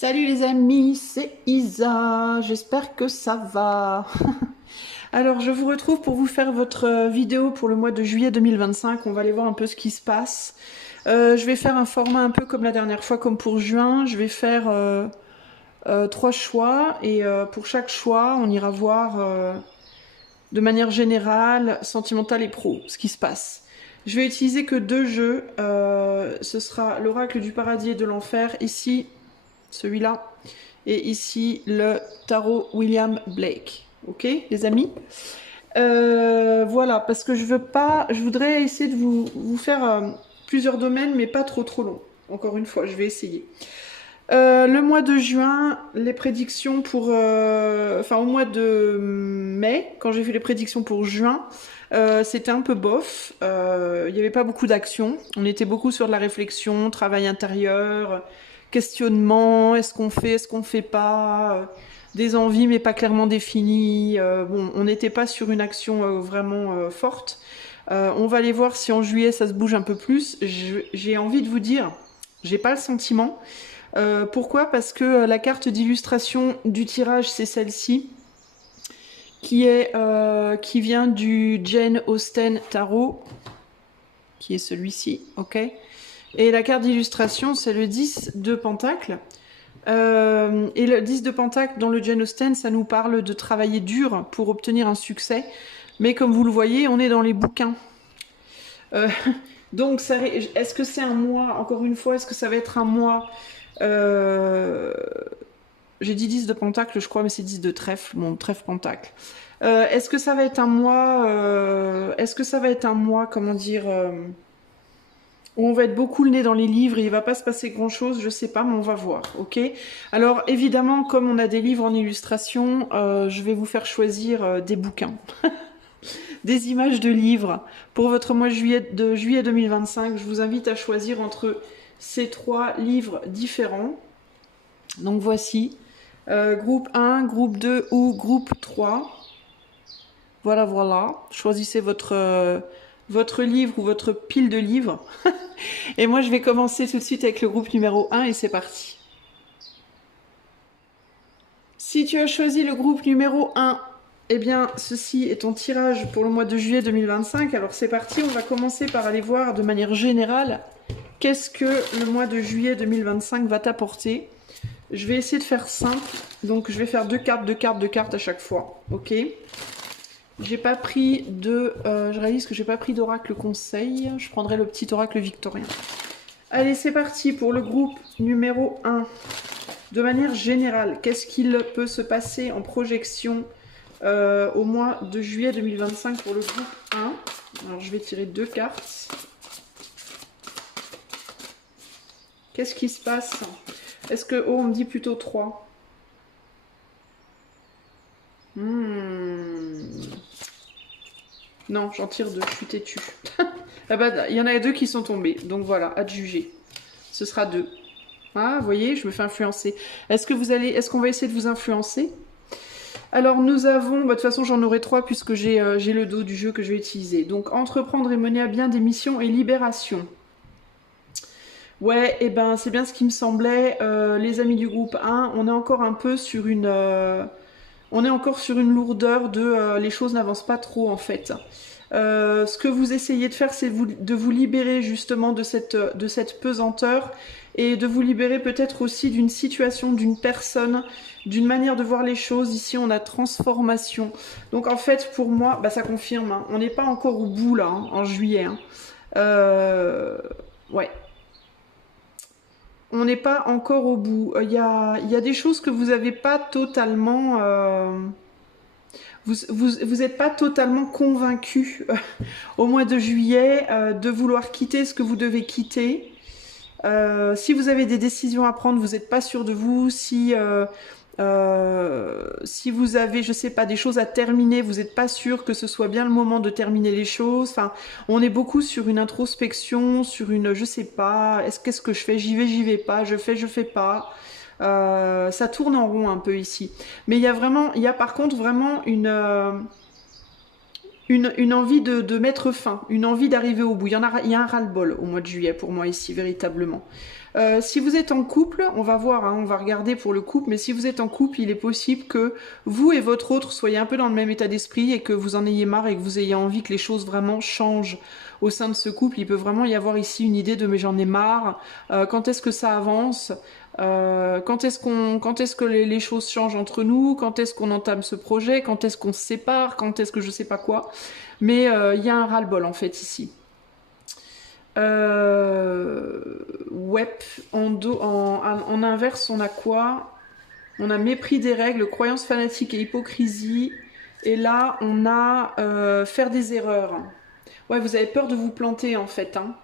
Salut les amis, c'est Isa, j'espère que ça va. Alors je vous retrouve pour vous faire votre vidéo pour le mois de juillet 2025, on va aller voir un peu ce qui se passe. Je vais faire un format un peu comme la dernière fois, comme pour juin, je vais faire 3 choix et pour chaque choix on ira voir de manière générale, sentimentale et pro, ce qui se passe. Je vais utiliser que 2 jeux, ce sera l'oracle du paradis et de l'enfer, ici celui-là, et ici le tarot William Blake. Ok, les amis. Voilà, parce que je voudrais essayer de vous faire plusieurs domaines, mais pas trop long. Encore une fois, je vais essayer. Le mois de juin, les prédictions pour... Enfin, au mois de mai, quand j'ai fait les prédictions pour juin, c'était un peu bof. Il n'y avait pas beaucoup d'action. On était beaucoup sur de la réflexion, travail intérieur, questionnement, est-ce qu'on fait, est-ce qu'on fait pas, des envies mais pas clairement définies. Bon, on n'était pas sur une action vraiment forte. On va aller voir si en juillet ça se bouge un peu plus. J'ai envie de vous dire, j'ai pas le sentiment. Pourquoi? Parce que la carte d'illustration du tirage, c'est celle-ci, qui vient du Jane Austen Tarot, qui est celui-ci, ok? Et la carte d'illustration, c'est le 10 de Pentacle. Et le 10 de Pentacle dans le Jane Austen, ça nous parle de travailler dur pour obtenir un succès. Mais comme vous le voyez, on est dans les bouquins. Donc, est-ce que c'est un mois, encore une fois, est-ce que ça va être un mois j'ai dit 10 de Pentacle, je crois, mais c'est 10 de trèfle. Bon, trèfle Pentacle. Est-ce que ça va être un mois comment dire, où on va être beaucoup le nez dans les livres et il va pas se passer grand chose, je sais pas, mais on va voir, ok? Alors évidemment, comme on a des livres en illustration, je vais vous faire choisir des bouquins, des images de livres pour votre mois de juillet 2025. Je vous invite à choisir entre ces 3 livres différents. Donc voici, groupe 1, groupe 2 ou groupe 3. Voilà, voilà. Choisissez votre livre ou votre pile de livres. Et moi, je vais commencer tout de suite avec le groupe numéro 1 et c'est parti. Si tu as choisi le groupe numéro 1, eh bien, ceci est ton tirage pour le mois de juillet 2025. Alors c'est parti, on va commencer par aller voir de manière générale qu'est-ce que le mois de juillet 2025 va t'apporter. Je vais essayer de faire simple, donc je vais faire 2 cartes à chaque fois, ok? J'ai pas pris je réalise que j'ai pas pris d'oracle conseil, je prendrai le petit oracle victorien. Allez, c'est parti pour le groupe numéro 1. De manière générale, qu'est-ce qu'il peut se passer en projection au mois de juillet 2025 pour le groupe 1? Alors, je vais tirer 2 cartes. Qu'est-ce qui se passe? Est-ce que... Oh, on me dit plutôt 3. Non, j'en tire 2, je suis têtue. Ah bah, il y en a 2 qui sont tombés, donc voilà, à te juger. Ce sera 2. Ah, vous voyez, je me fais influencer. Est-ce qu'on va essayer de vous influencer? Alors, nous avons... Bah, de toute façon, j'en aurai 3 puisque j'ai le dos du jeu que je vais utiliser. Donc, entreprendre et mener à bien des missions et libération. Ouais, et ben, c'est bien ce qui me semblait. Les amis du groupe 1, on est encore un peu sur une... on est encore sur une lourdeur de les choses n'avancent pas trop en fait. Ce que vous essayez de faire, c'est de vous libérer justement de cette pesanteur et de vous libérer peut-être aussi d'une situation, d'une personne, d'une manière de voir les choses. Ici, on a transformation. Donc en fait, pour moi, bah, ça confirme, hein, on n'est pas encore au bout là, hein, en juillet. Hein. Ouais. On n'est pas encore au bout. Il y a des choses que vous n'avez pas totalement... Vous n'êtes pas totalement convaincu au mois de juillet de vouloir quitter ce que vous devez quitter. Si vous avez des décisions à prendre, vous n'êtes pas sûr de vous. Si vous avez, je sais pas, des choses à terminer, vous n'êtes pas sûr que ce soit bien le moment de terminer les choses. Enfin, on est beaucoup sur une introspection, sur une, je sais pas, qu'est-ce que je fais? J'y vais pas, je fais pas. Ça tourne en rond un peu ici. Mais il y a par contre vraiment une envie de mettre fin, une envie d'arriver au bout. Il y a un ras-le-bol au mois de juillet pour moi ici, véritablement. Si vous êtes en couple, on va voir, hein, on va regarder pour le couple, mais si vous êtes en couple, il est possible que vous et votre autre soyez un peu dans le même état d'esprit et que vous en ayez marre et que vous ayez envie que les choses vraiment changent au sein de ce couple. Il peut vraiment y avoir ici une idée de mais j'en ai marre, quand est-ce que ça avance, quand est-ce que les choses changent entre nous, quand est-ce qu'on entame ce projet, quand est-ce qu'on se sépare, quand est-ce que je sais pas quoi. Mais il y a un ras-le-bol en fait ici. Ouais, en inverse, on a quoi? On a mépris des règles, croyances fanatiques et hypocrisie. Et là, on a faire des erreurs. Ouais, vous avez peur de vous planter en fait, hein.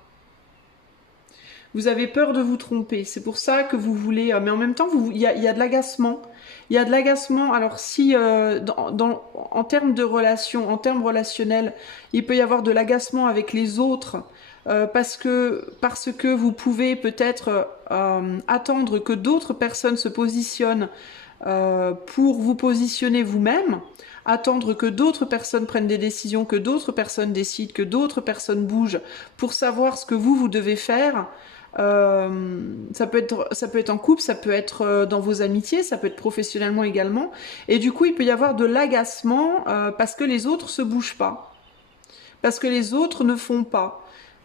Vous avez peur de vous tromper. C'est pour ça que vous voulez... mais en même temps, il y a de l'agacement. Il y a de l'agacement. Alors si, en termes de relations, en termes relationnels, il peut y avoir de l'agacement avec les autres parce que vous pouvez peut-être attendre que d'autres personnes se positionnent pour vous positionner vous-même, attendre que d'autres personnes prennent des décisions, que d'autres personnes décident, que d'autres personnes bougent pour savoir ce que vous devez faire. Ça peut être en couple, ça peut être dans vos amitiés, ça peut être professionnellement également. Et du coup, il peut y avoir de l'agacement parce que les autres se bougent pas, parce que les autres ne font pas.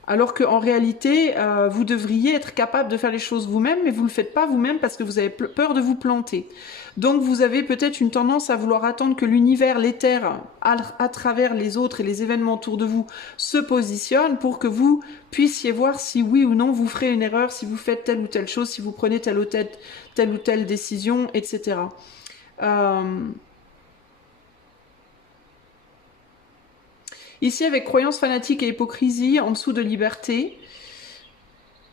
Alors qu'en réalité, vous devriez être capable de faire les choses vous-même, mais vous ne le faites pas vous-même parce que vous avez peur de vous planter. Donc vous avez peut-être une tendance à vouloir attendre que l'univers, l'éther, à travers les autres et les événements autour de vous, se positionne pour que vous puissiez voir si oui ou non vous ferez une erreur, si vous faites telle ou telle chose, si vous prenez telle ou telle décision, etc. Ici, avec croyance fanatique et hypocrisie, en dessous de liberté,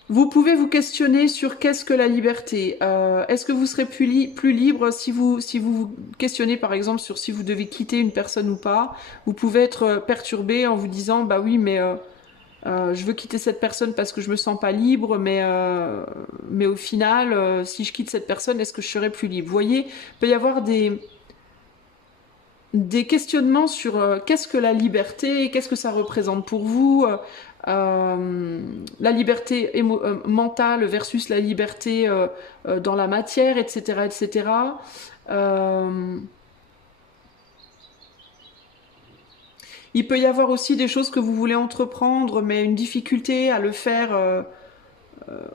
vous pouvez vous questionner sur qu'est-ce que la liberté. Est-ce que vous serez plus libre si vous vous questionnez par exemple sur si vous devez quitter une personne ou pas. Vous pouvez être perturbé en vous disant bah oui mais je veux quitter cette personne parce que je me sens pas libre, mais au final si je quitte cette personne, est-ce que je serai plus libre? Vous voyez, il peut y avoir des questionnements sur qu'est-ce que la liberté, qu'est-ce que ça représente pour vous, la liberté mentale versus la liberté dans la matière, etc. etc. Il peut y avoir aussi des choses que vous voulez entreprendre, mais une difficulté à le faire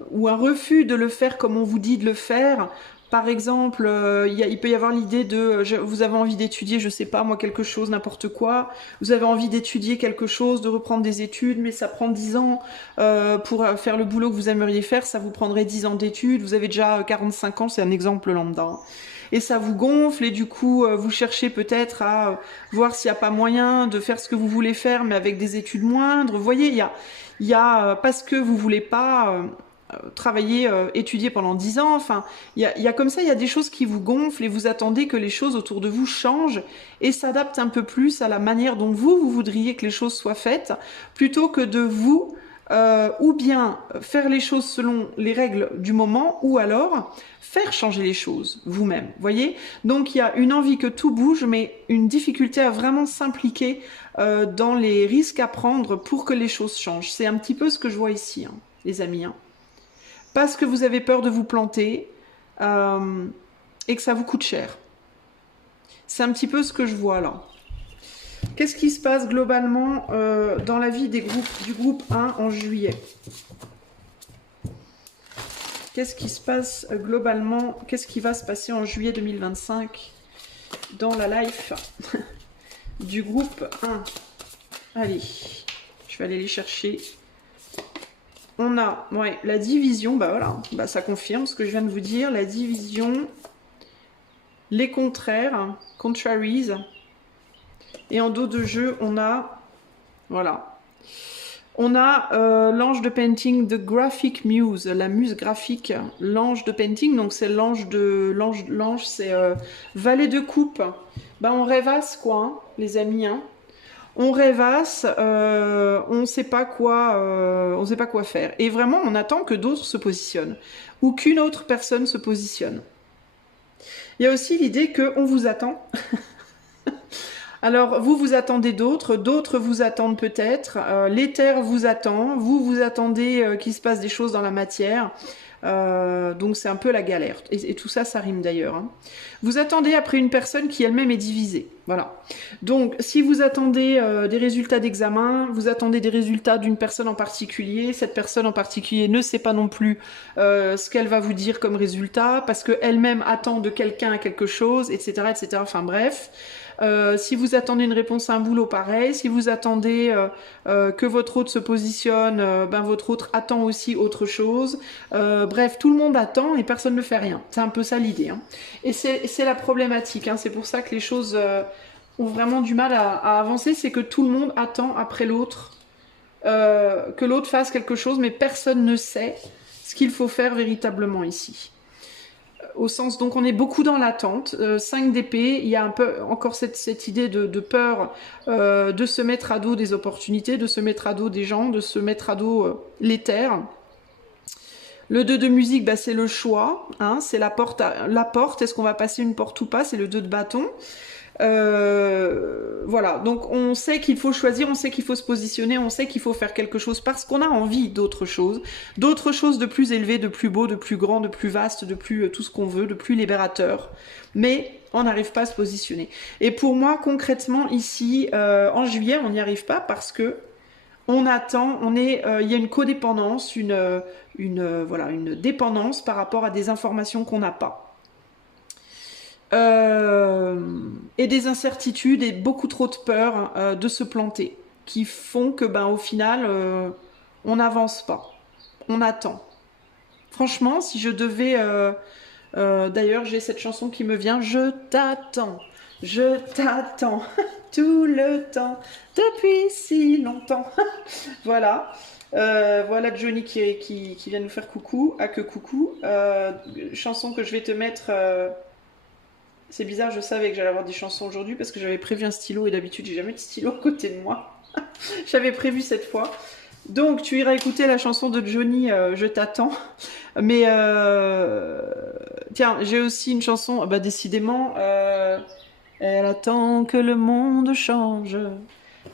ou un refus de le faire comme on vous dit de le faire. Par exemple, il peut y avoir l'idée de vous avez envie d'étudier, je sais pas moi, quelque chose, n'importe quoi. Vous avez envie d'étudier quelque chose, de reprendre des études, mais ça prend 10 ans pour faire le boulot que vous aimeriez faire. Ça vous prendrait 10 ans d'études. Vous avez déjà 45 ans, c'est un exemple lambda. Et ça vous gonfle et du coup, vous cherchez peut-être à voir s'il n'y a pas moyen de faire ce que vous voulez faire, mais avec des études moindres. Vous voyez, il y a parce que vous voulez pas travailler, étudier pendant 10 ans. Enfin, il y a comme ça, il y a des choses qui vous gonflent et vous attendez que les choses autour de vous changent et s'adaptent un peu plus à la manière dont vous voudriez que les choses soient faites, plutôt que de vous ou bien faire les choses selon les règles du moment, ou alors faire changer les choses vous-même. Voyez? Donc il y a une envie que tout bouge, mais une difficulté à vraiment s'impliquer dans les risques à prendre pour que les choses changent. C'est un petit peu ce que je vois ici, hein, les amis. Hein. Parce que vous avez peur de vous planter et que ça vous coûte cher. C'est un petit peu ce que je vois là. Qu'est-ce qui se passe globalement dans la vie du groupe 1 en juillet? Qu'est-ce qui se passe globalement? Qu'est-ce qui va se passer en juillet 2025 dans la life du groupe 1? Allez, je vais aller les chercher. On a la division, bah voilà, bah ça confirme ce que je viens de vous dire. La division, les contraires, contraries. Et en dos de jeu, on a, voilà, on a l'ange de painting, the graphic muse, la muse graphique, l'ange de painting, donc c'est l'ange c'est valet de coupe. Bah on rêvasse quoi, hein, les amis, hein. On rêvasse, on sait pas quoi faire. Et vraiment, on attend que d'autres se positionnent ou qu'une autre personne se positionne. Il y a aussi l'idée qu'on vous attend. Alors, vous attendez d'autres vous attendent peut-être, l'éther vous attend, vous attendez qu'il se passe des choses dans la matière. Donc c'est un peu la galère. Et tout ça, ça rime d'ailleurs. Hein. Vous attendez après une personne qui elle-même est divisée. Voilà. Donc si vous attendez des résultats d'examen, vous attendez des résultats d'une personne en particulier, cette personne en particulier ne sait pas non plus ce qu'elle va vous dire comme résultat, parce qu'elle-même attend de quelqu'un quelque chose, etc., etc. Enfin bref. Si vous attendez une réponse à un boulot, pareil. Si vous attendez que votre hôte se positionne, ben votre hôte attend aussi autre chose. Bref, tout le monde attend et personne ne fait rien. C'est un peu ça l'idée. Hein. Et c'est la problématique. Hein. C'est pour ça que les choses ont vraiment du mal à avancer. C'est que tout le monde attend après l'autre que l'autre fasse quelque chose, mais personne ne sait ce qu'il faut faire véritablement ici. Au sens, donc on est beaucoup dans l'attente. 5 d'épée, il y a un peu encore cette idée de peur de se mettre à dos des opportunités, de se mettre à dos des gens, de se mettre à dos l'éther. Le 2 de musique, bah, c'est le choix, hein, c'est la porte, est-ce qu'on va passer une porte ou pas, c'est le 2 de bâton. Voilà, donc on sait qu'il faut choisir, on sait qu'il faut se positionner, on sait qu'il faut faire quelque chose parce qu'on a envie d'autre chose de plus élevé, de plus beau, de plus grand, de plus vaste, de plus tout ce qu'on veut, de plus libérateur. Mais on n'arrive pas à se positionner. Et pour moi, concrètement, ici, en juillet, on n'y arrive pas parce que on attend, il y a une codépendance, voilà, une dépendance par rapport à des informations qu'on n'a pas. Et des incertitudes et beaucoup trop de peur de se planter qui font que ben au final on n'avance pas, on attend. Franchement, si je devais d'ailleurs j'ai cette chanson qui me vient, je t'attends tout le temps depuis si longtemps. Voilà. Voilà Johnny qui vient nous faire coucou, ah que coucou, chanson que je vais te mettre. C'est bizarre, je savais que j'allais avoir des chansons aujourd'hui parce que j'avais prévu un stylo et d'habitude j'ai jamais de stylo à côté de moi. J'avais prévu cette fois. Donc tu iras écouter la chanson de Johnny, Je t'attends. Mais tiens, j'ai aussi une chanson, bah décidément, elle attend que le monde change.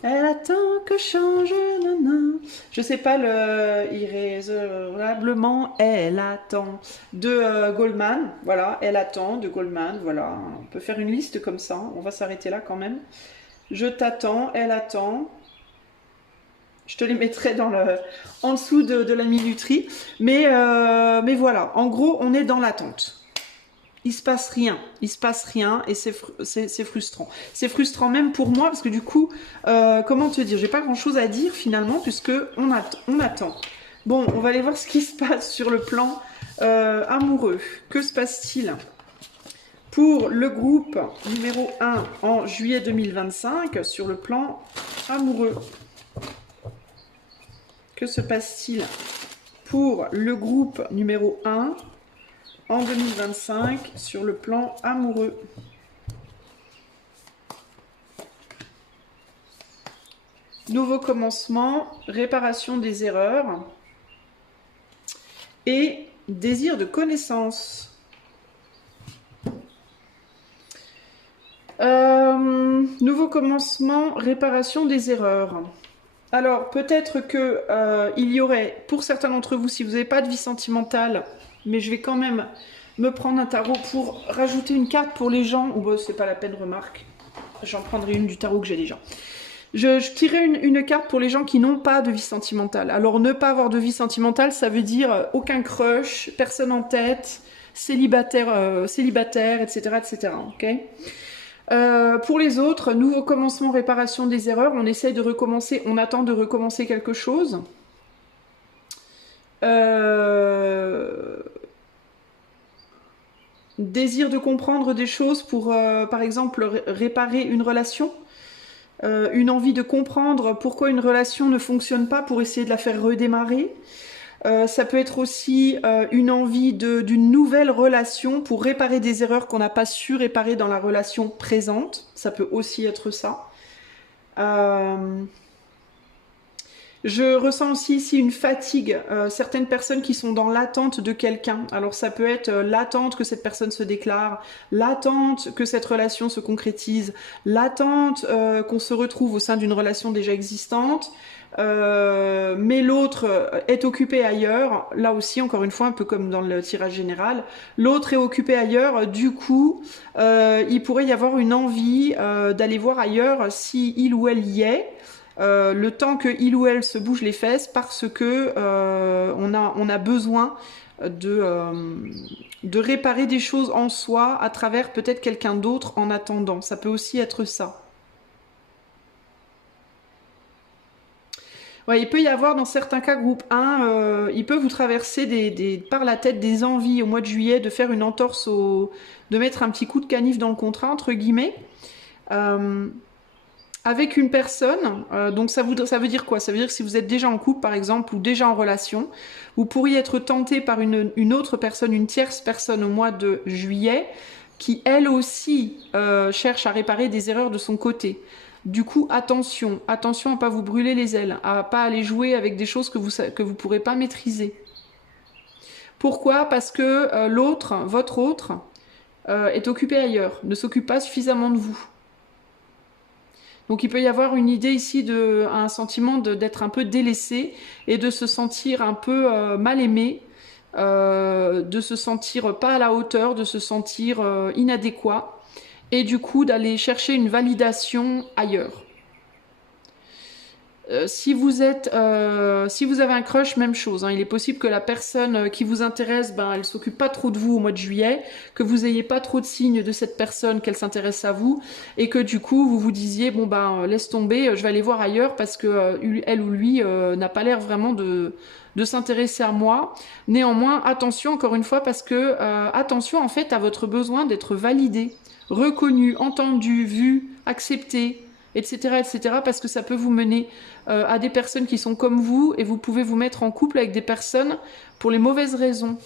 Elle attend que change, nanana. Je sais pas le irrésolablement. Elle attend de Goldman. Voilà, elle attend de Goldman. Voilà, on peut faire une liste comme ça. On va s'arrêter là quand même. Je t'attends, elle attend. Je te les mettrai en dessous de la minuterie. Mais voilà, en gros, on est dans l'attente. Il se passe rien et c'est frustrant. C'est frustrant même pour moi parce que du coup, comment te dire, j'ai pas grand chose à dire finalement puisque on attend. Bon, on va aller voir ce qui se passe sur le plan amoureux. Que se passe-t-il pour le groupe numéro 1 en juillet 2025 sur le plan amoureux? Que se passe-t-il pour le groupe numéro 1 en 2025 sur le plan amoureux? Nouveau commencement, réparation des erreurs et désir de connaissance. Nouveau commencement, réparation des erreurs. Alors, peut-être que il y aurait, pour certains d'entre vous, si vous n'avez pas de vie sentimentale, mais je vais quand même me prendre un tarot pour rajouter une carte pour les gens, ou bon, c'est pas la peine, remarque. J'en prendrai une du tarot que j'ai déjà. Je tirerai une carte pour les gens qui n'ont pas de vie sentimentale. Alors, ne pas avoir de vie sentimentale, ça veut dire aucun crush, personne en tête, célibataire, etc., etc. Ok ? Pour les autres, nouveau commencement, réparation des erreurs, on essaye de recommencer, on attend de recommencer quelque chose. Désir de comprendre des choses pour, par exemple, réparer une relation. Une envie de comprendre pourquoi une relation ne fonctionne pas pour essayer de la faire redémarrer. Ça peut être aussi une envie d'une nouvelle relation pour réparer des erreurs qu'on n'a pas su réparer dans la relation présente. Ça peut aussi être ça. Je ressens aussi ici une fatigue. Certaines personnes qui sont dans l'attente de quelqu'un. Alors ça peut être l'attente que cette personne se déclare, l'attente que cette relation se concrétise, l'attente qu'on se retrouve au sein d'une relation déjà existante. mais l'autre est occupé ailleurs. Là aussi, encore une fois, un peu comme dans le tirage général, l'autre est occupé ailleurs. Du coup, il pourrait y avoir une envie d'aller voir ailleurs si il ou elle y est. Le temps que il ou elle se bouge les fesses parce que on a besoin de réparer des choses en soi à travers peut-être quelqu'un d'autre en attendant. Ça peut aussi être ça. Ouais, il peut y avoir dans certains cas, groupe 1, il peut vous traverser par la tête des envies au mois de juillet de faire une entorse de mettre un petit coup de canif dans le contrat, entre guillemets. Avec une personne, donc ça veut dire quoi? Ça veut dire que si vous êtes déjà en couple par exemple ou déjà en relation, vous pourriez être tenté par une autre personne, une tierce personne au mois de juillet qui elle aussi cherche à réparer des erreurs de son côté. Du coup, attention à pas vous brûler les ailes, à pas aller jouer avec des choses que vous pourrez pas maîtriser. Pourquoi? Parce que l'autre, votre autre, est occupé ailleurs, ne s'occupe pas suffisamment de vous. Donc il peut y avoir une idée ici un sentiment d'être un peu délaissé et de se sentir un peu mal aimé, de se sentir pas à la hauteur, de se sentir inadéquat et du coup d'aller chercher une validation ailleurs. Si vous avez un crush, même chose. Hein. Il est possible que la personne qui vous intéresse, elle s'occupe pas trop de vous au mois de juillet, que vous ayez pas trop de signes de cette personne qu'elle s'intéresse à vous, et que du coup vous vous disiez laisse tomber, je vais aller voir ailleurs parce que elle ou lui n'a pas l'air vraiment de s'intéresser à moi. Néanmoins, attention encore une fois parce que attention en fait à votre besoin d'être validé, reconnu, entendu, vu, accepté, etc., etc., parce que ça peut vous mener à des personnes qui sont comme vous et vous pouvez vous mettre en couple avec des personnes pour les mauvaises raisons.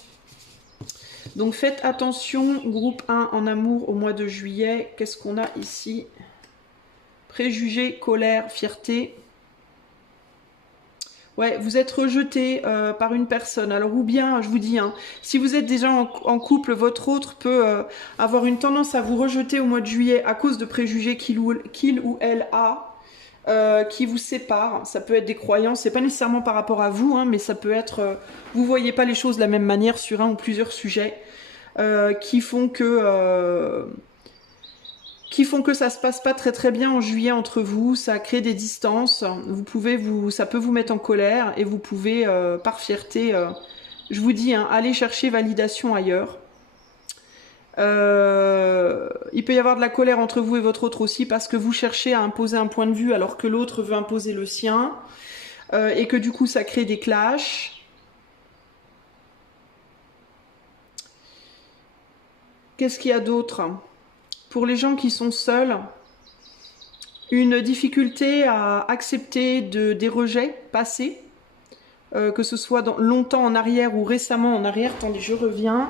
Donc faites attention, groupe 1 en amour au mois de juillet. Qu'est-ce qu'on a ici? Préjugés, colère, fierté. Ouais, vous êtes rejeté par une personne. Alors ou bien, je vous dis, hein, si vous êtes déjà en couple, votre autre peut avoir une tendance à vous rejeter au mois de juillet à cause de préjugés qu'il ou elle a. Qui vous séparent. Ça peut être des croyances, c'est pas nécessairement par rapport à vous, hein, mais ça peut être vous voyez pas les choses de la même manière sur un ou plusieurs sujets qui font que ça se passe pas très très bien en juillet entre vous, ça crée des distances, ça peut vous mettre en colère et vous pouvez par fierté, je vous dis, hein, aller chercher validation ailleurs. Il peut y avoir de la colère entre vous et votre autre aussi parce que vous cherchez à imposer un point de vue alors que l'autre veut imposer le sien et que du coup ça crée des clashs. Qu'est-ce qu'il y a d'autre? Pour les gens qui sont seuls, une difficulté à accepter des rejets passés, que ce soit longtemps en arrière ou récemment en arrière. Attendez, je reviens.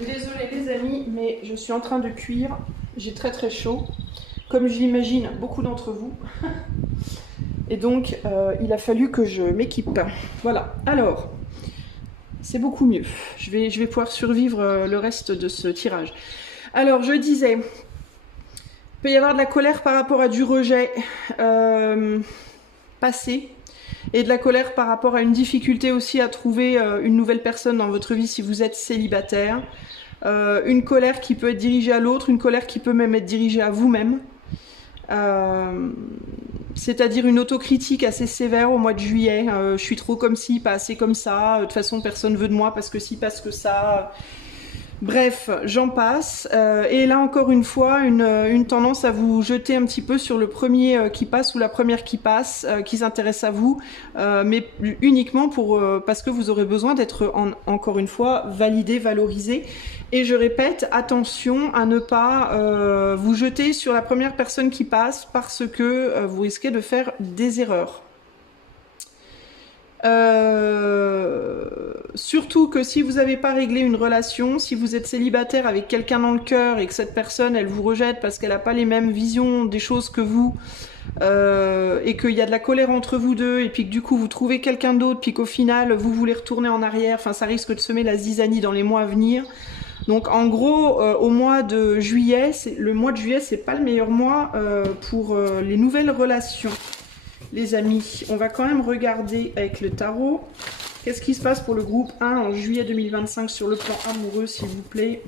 Désolée les amis, mais je suis en train de cuire. J'ai très très chaud, comme j'imagine beaucoup d'entre vous. Et donc, il a fallu que je m'équipe. Voilà. Alors, c'est beaucoup mieux. Je vais pouvoir survivre le reste de ce tirage. Alors, je disais, il peut y avoir de la colère par rapport à du rejet passé. Et de la colère par rapport à une difficulté aussi à trouver une nouvelle personne dans votre vie si vous êtes célibataire. Une colère qui peut être dirigée à l'autre, une colère qui peut même être dirigée à vous-même. C'est-à-dire une autocritique assez sévère au mois de juillet. Je suis trop comme ci, pas assez comme ça. De toute façon, personne veut de moi parce que ci, parce que ça. Bref, j'en passe. Et là, encore une fois, une tendance à vous jeter un petit peu sur le premier qui passe ou la première qui passe, qui s'intéresse à vous, mais uniquement parce que vous aurez besoin d'être, encore une fois, validé, valorisé. Et je répète, attention à ne pas vous jeter sur la première personne qui passe parce que vous risquez de faire des erreurs. Surtout que si vous n'avez pas réglé une relation, si vous êtes célibataire avec quelqu'un dans le cœur et que cette personne, elle vous rejette parce qu'elle n'a pas les mêmes visions des choses que vous, et qu'il y a de la colère entre vous deux, et puis que du coup vous trouvez quelqu'un d'autre, puis qu'au final vous voulez retourner en arrière, enfin ça risque de semer la zizanie dans les mois à venir. Donc en gros, au mois de juillet, le mois de juillet, c'est pas le meilleur mois pour les nouvelles relations. Les amis, on va quand même regarder avec le tarot. Qu'est-ce qui se passe pour le groupe 1 en juillet 2025 sur le plan amoureux, s'il vous plaît?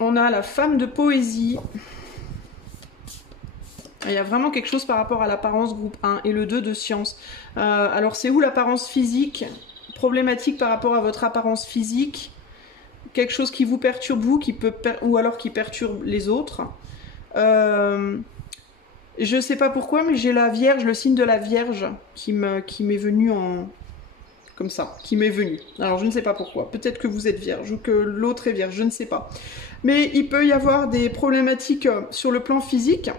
On a la femme de poésie. Il y a vraiment quelque chose par rapport à l'apparence groupe 1 et le 2 de science. Alors c'est où l'apparence physique? Problématique par rapport à votre apparence physique. Quelque chose qui vous perturbe vous, ou alors qui perturbe les autres. Je sais pas pourquoi, mais j'ai la Vierge, le signe de la Vierge qui m'est venu comme ça, qui m'est venu. Alors je ne sais pas pourquoi. Peut-être que vous êtes Vierge ou que l'autre est Vierge, je ne sais pas. Mais il peut y avoir des problématiques sur le plan physique.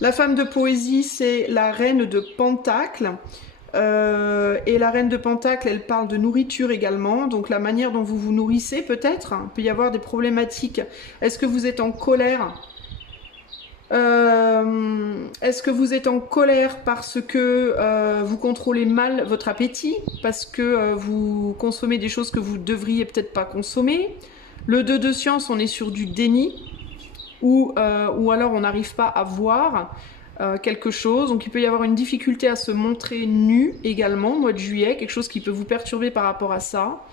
La femme de poésie, c'est la reine de Pentacle. Et la reine de Pentacle, elle parle de nourriture également. Donc la manière dont vous vous nourrissez, peut-être. Il peut y avoir des problématiques. Est-ce que vous êtes en colère ? Est-ce que vous êtes en colère parce que vous contrôlez mal votre appétit, parce que vous consommez des choses que vous devriez peut-être pas consommer? Le 2 de science, on est sur du déni, ou alors on n'arrive pas à voir quelque chose. Donc il peut y avoir une difficulté à se montrer nu également au mois de juillet, quelque chose qui peut vous perturber par rapport à ça.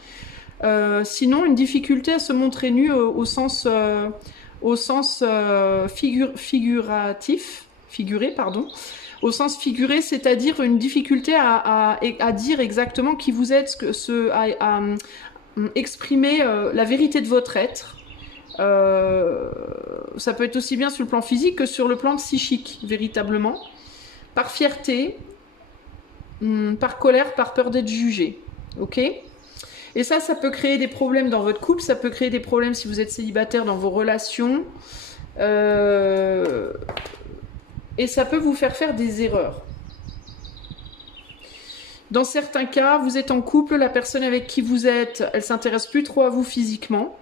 Sinon, une difficulté à se montrer nu au sens figuré, pardon. Au sens figuré, c'est-à-dire une difficulté à dire exactement qui vous êtes, à exprimer la vérité de votre être. Ça peut être aussi bien sur le plan physique que sur le plan psychique, véritablement. Par fierté, par colère, par peur d'être jugé. Ok ? Et ça peut créer des problèmes dans votre couple, ça peut créer des problèmes si vous êtes célibataire dans vos relations. Et ça peut vous faire des erreurs. Dans certains cas, vous êtes en couple, la personne avec qui vous êtes, elle s'intéresse plus trop à vous physiquement.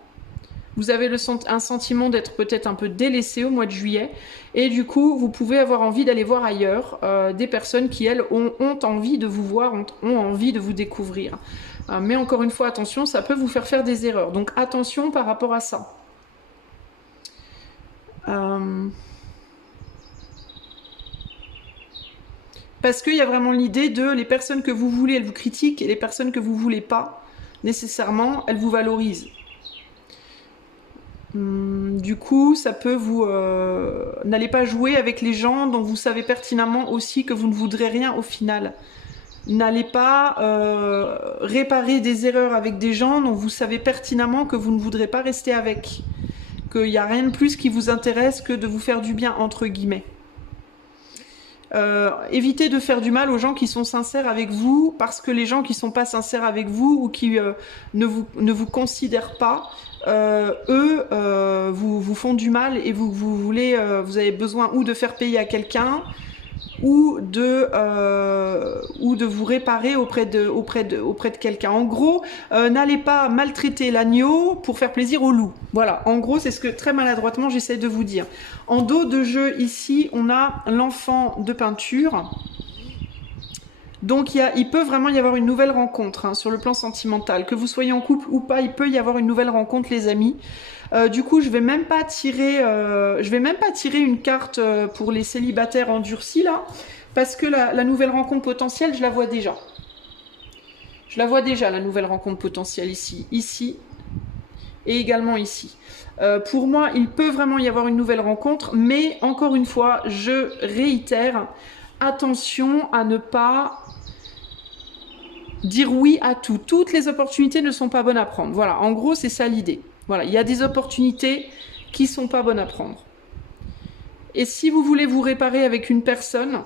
Vous avez un sentiment d'être peut-être un peu délaissé au mois de juillet. Et du coup, vous pouvez avoir envie d'aller voir ailleurs des personnes qui, elles, ont envie de vous voir, ont envie de vous découvrir. Mais encore une fois, attention, ça peut vous faire des erreurs. Donc attention par rapport à ça. Parce qu'il y a vraiment l'idée de les personnes que vous voulez, elles vous critiquent, et les personnes que vous voulez pas, nécessairement, elles vous valorisent. Du coup, ça peut vous... n'allez pas jouer avec les gens dont vous savez pertinemment aussi que vous ne voudrez rien au final. N'allez pas réparer des erreurs avec des gens dont vous savez pertinemment que vous ne voudrez pas rester avec. Qu'il n'y a rien de plus qui vous intéresse que de vous faire du bien, entre guillemets. Évitez de faire du mal aux gens qui sont sincères avec vous, parce que les gens qui ne sont pas sincères avec vous ou qui ne vous considèrent pas, eux vous font du mal et vous avez besoin ou de faire payer à quelqu'un ou de vous réparer auprès de quelqu'un. En gros, n'allez pas maltraiter l'agneau pour faire plaisir au loup. Voilà, en gros, c'est ce que très maladroitement j'essaie de vous dire. En dos de jeu, ici, on a l'enfant de peinture. Donc il peut vraiment y avoir une nouvelle rencontre sur le plan sentimental. Que vous soyez en couple ou pas, il peut y avoir une nouvelle rencontre, les amis. Du coup, je vais même pas tirer une carte pour les célibataires endurcis là, parce que la nouvelle rencontre potentielle, je la vois déjà. Je la vois déjà, la nouvelle rencontre potentielle ici, et également ici. Pour moi, il peut vraiment y avoir une nouvelle rencontre, mais encore une fois, je réitère, attention à ne pas dire oui à tout. Toutes les opportunités ne sont pas bonnes à prendre. Voilà, en gros, c'est ça l'idée. Voilà, il y a des opportunités qui ne sont pas bonnes à prendre. Et si vous voulez vous réparer avec une personne,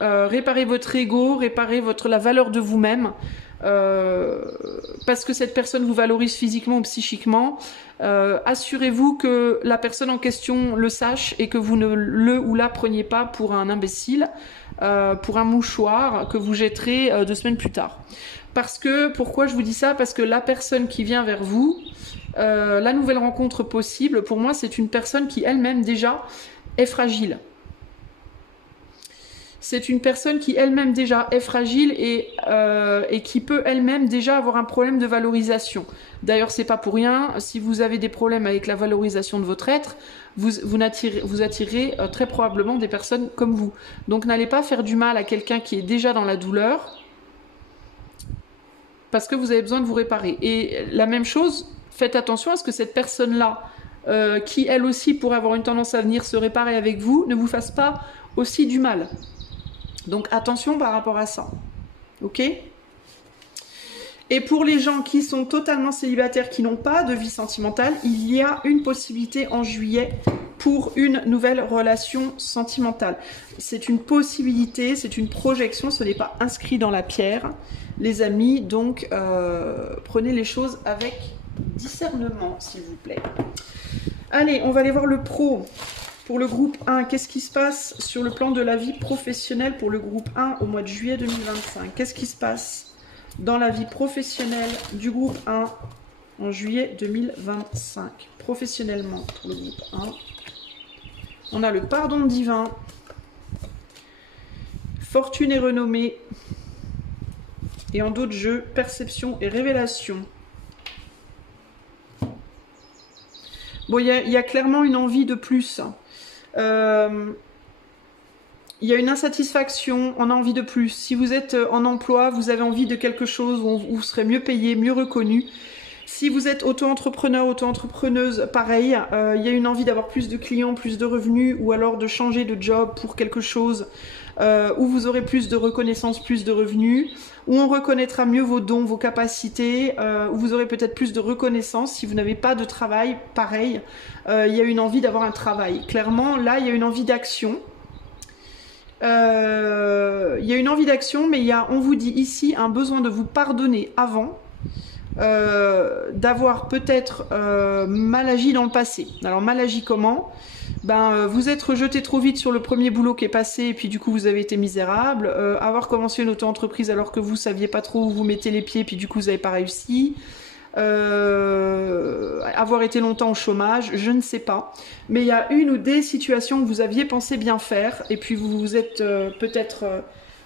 réparer votre ego, réparer la valeur de vous-même, parce que cette personne vous valorise physiquement ou psychiquement, assurez-vous que la personne en question le sache et que vous ne le ou la preniez pas pour un imbécile. pour un mouchoir que vous jetterez 2 semaines plus tard. Parce que, pourquoi je vous dis ça? Parce que la personne qui vient vers vous, la nouvelle rencontre possible, pour moi, c'est une personne qui elle-même déjà est fragile. C'est une personne qui elle-même déjà est fragile et qui peut elle-même déjà avoir un problème de valorisation. D'ailleurs, c'est pas pour rien. Si vous avez des problèmes avec la valorisation de votre être, vous attirez très probablement des personnes comme vous. Donc, n'allez pas faire du mal à quelqu'un qui est déjà dans la douleur parce que vous avez besoin de vous réparer. Et la même chose, faites attention à ce que cette personne-là, qui elle aussi pourrait avoir une tendance à venir se réparer avec vous, ne vous fasse pas aussi du mal. Donc attention par rapport à ça, ok? Et pour les gens qui sont totalement célibataires, qui n'ont pas de vie sentimentale, il y a une possibilité en juillet pour une nouvelle relation sentimentale. C'est une possibilité, c'est une projection, ce n'est pas inscrit dans la pierre, les amis, donc prenez les choses avec discernement, s'il vous plaît. Allez, on va aller voir le pro. Pour le groupe 1, qu'est-ce qui se passe sur le plan de la vie professionnelle pour le groupe 1 au mois de juillet 2025? Qu'est-ce qui se passe dans la vie professionnelle du groupe 1 en juillet 2025? Professionnellement pour le groupe 1. On a le pardon divin, fortune et renommée, et en d'autres jeux, perception et révélation. Bon, il y a clairement une envie de plus. Il y a une insatisfaction, on a envie de plus. Si vous êtes en emploi, vous avez envie de quelque chose où vous serez mieux payé, mieux reconnu. Si vous êtes auto-entrepreneur, auto-entrepreneuse, pareil, il y a une envie d'avoir plus de clients, plus de revenus, ou alors de changer de job pour quelque chose où vous aurez plus de reconnaissance, plus de revenus, où on reconnaîtra mieux vos dons, vos capacités, où vous aurez peut-être plus de reconnaissance. Si vous n'avez pas de travail, pareil, il y a une envie d'avoir un travail. Clairement, là, il y a une envie d'action. Il y a une envie d'action, mais il y a, on vous dit ici, un besoin de vous pardonner avant, d'avoir peut-être mal agi dans le passé. Alors mal agi comment? Vous êtes rejeté trop vite sur le premier boulot qui est passé et puis du coup vous avez été misérable, avoir commencé une auto-entreprise alors que vous saviez pas trop où vous mettez les pieds puis du coup vous n'avez pas réussi, avoir été longtemps au chômage, je ne sais pas, mais il y a une ou des situations que vous aviez pensé bien faire et puis vous vous êtes peut-être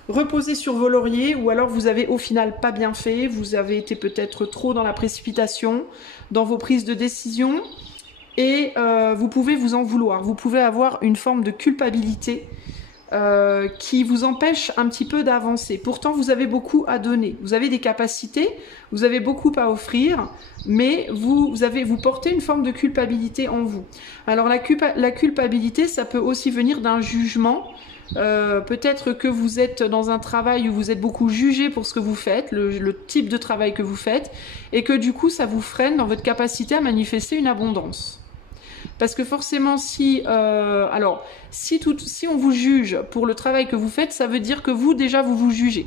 reposé sur vos lauriers, ou alors vous avez au final pas bien fait, vous avez été peut-être trop dans la précipitation, dans vos prises de décision, et vous pouvez vous en vouloir. Vous pouvez avoir une forme de culpabilité qui vous empêche un petit peu d'avancer. Pourtant, vous avez beaucoup à donner. Vous avez des capacités, vous avez beaucoup à offrir, mais vous portez une forme de culpabilité en vous. Alors la culpabilité, ça peut aussi venir d'un jugement. Peut-être que vous êtes dans un travail où vous êtes beaucoup jugé pour ce que vous faites, le type de travail que vous faites, et que du coup ça vous freine dans votre capacité à manifester une abondance. Parce que forcément, si on vous juge pour le travail que vous faites, ça veut dire que vous déjà vous vous jugez.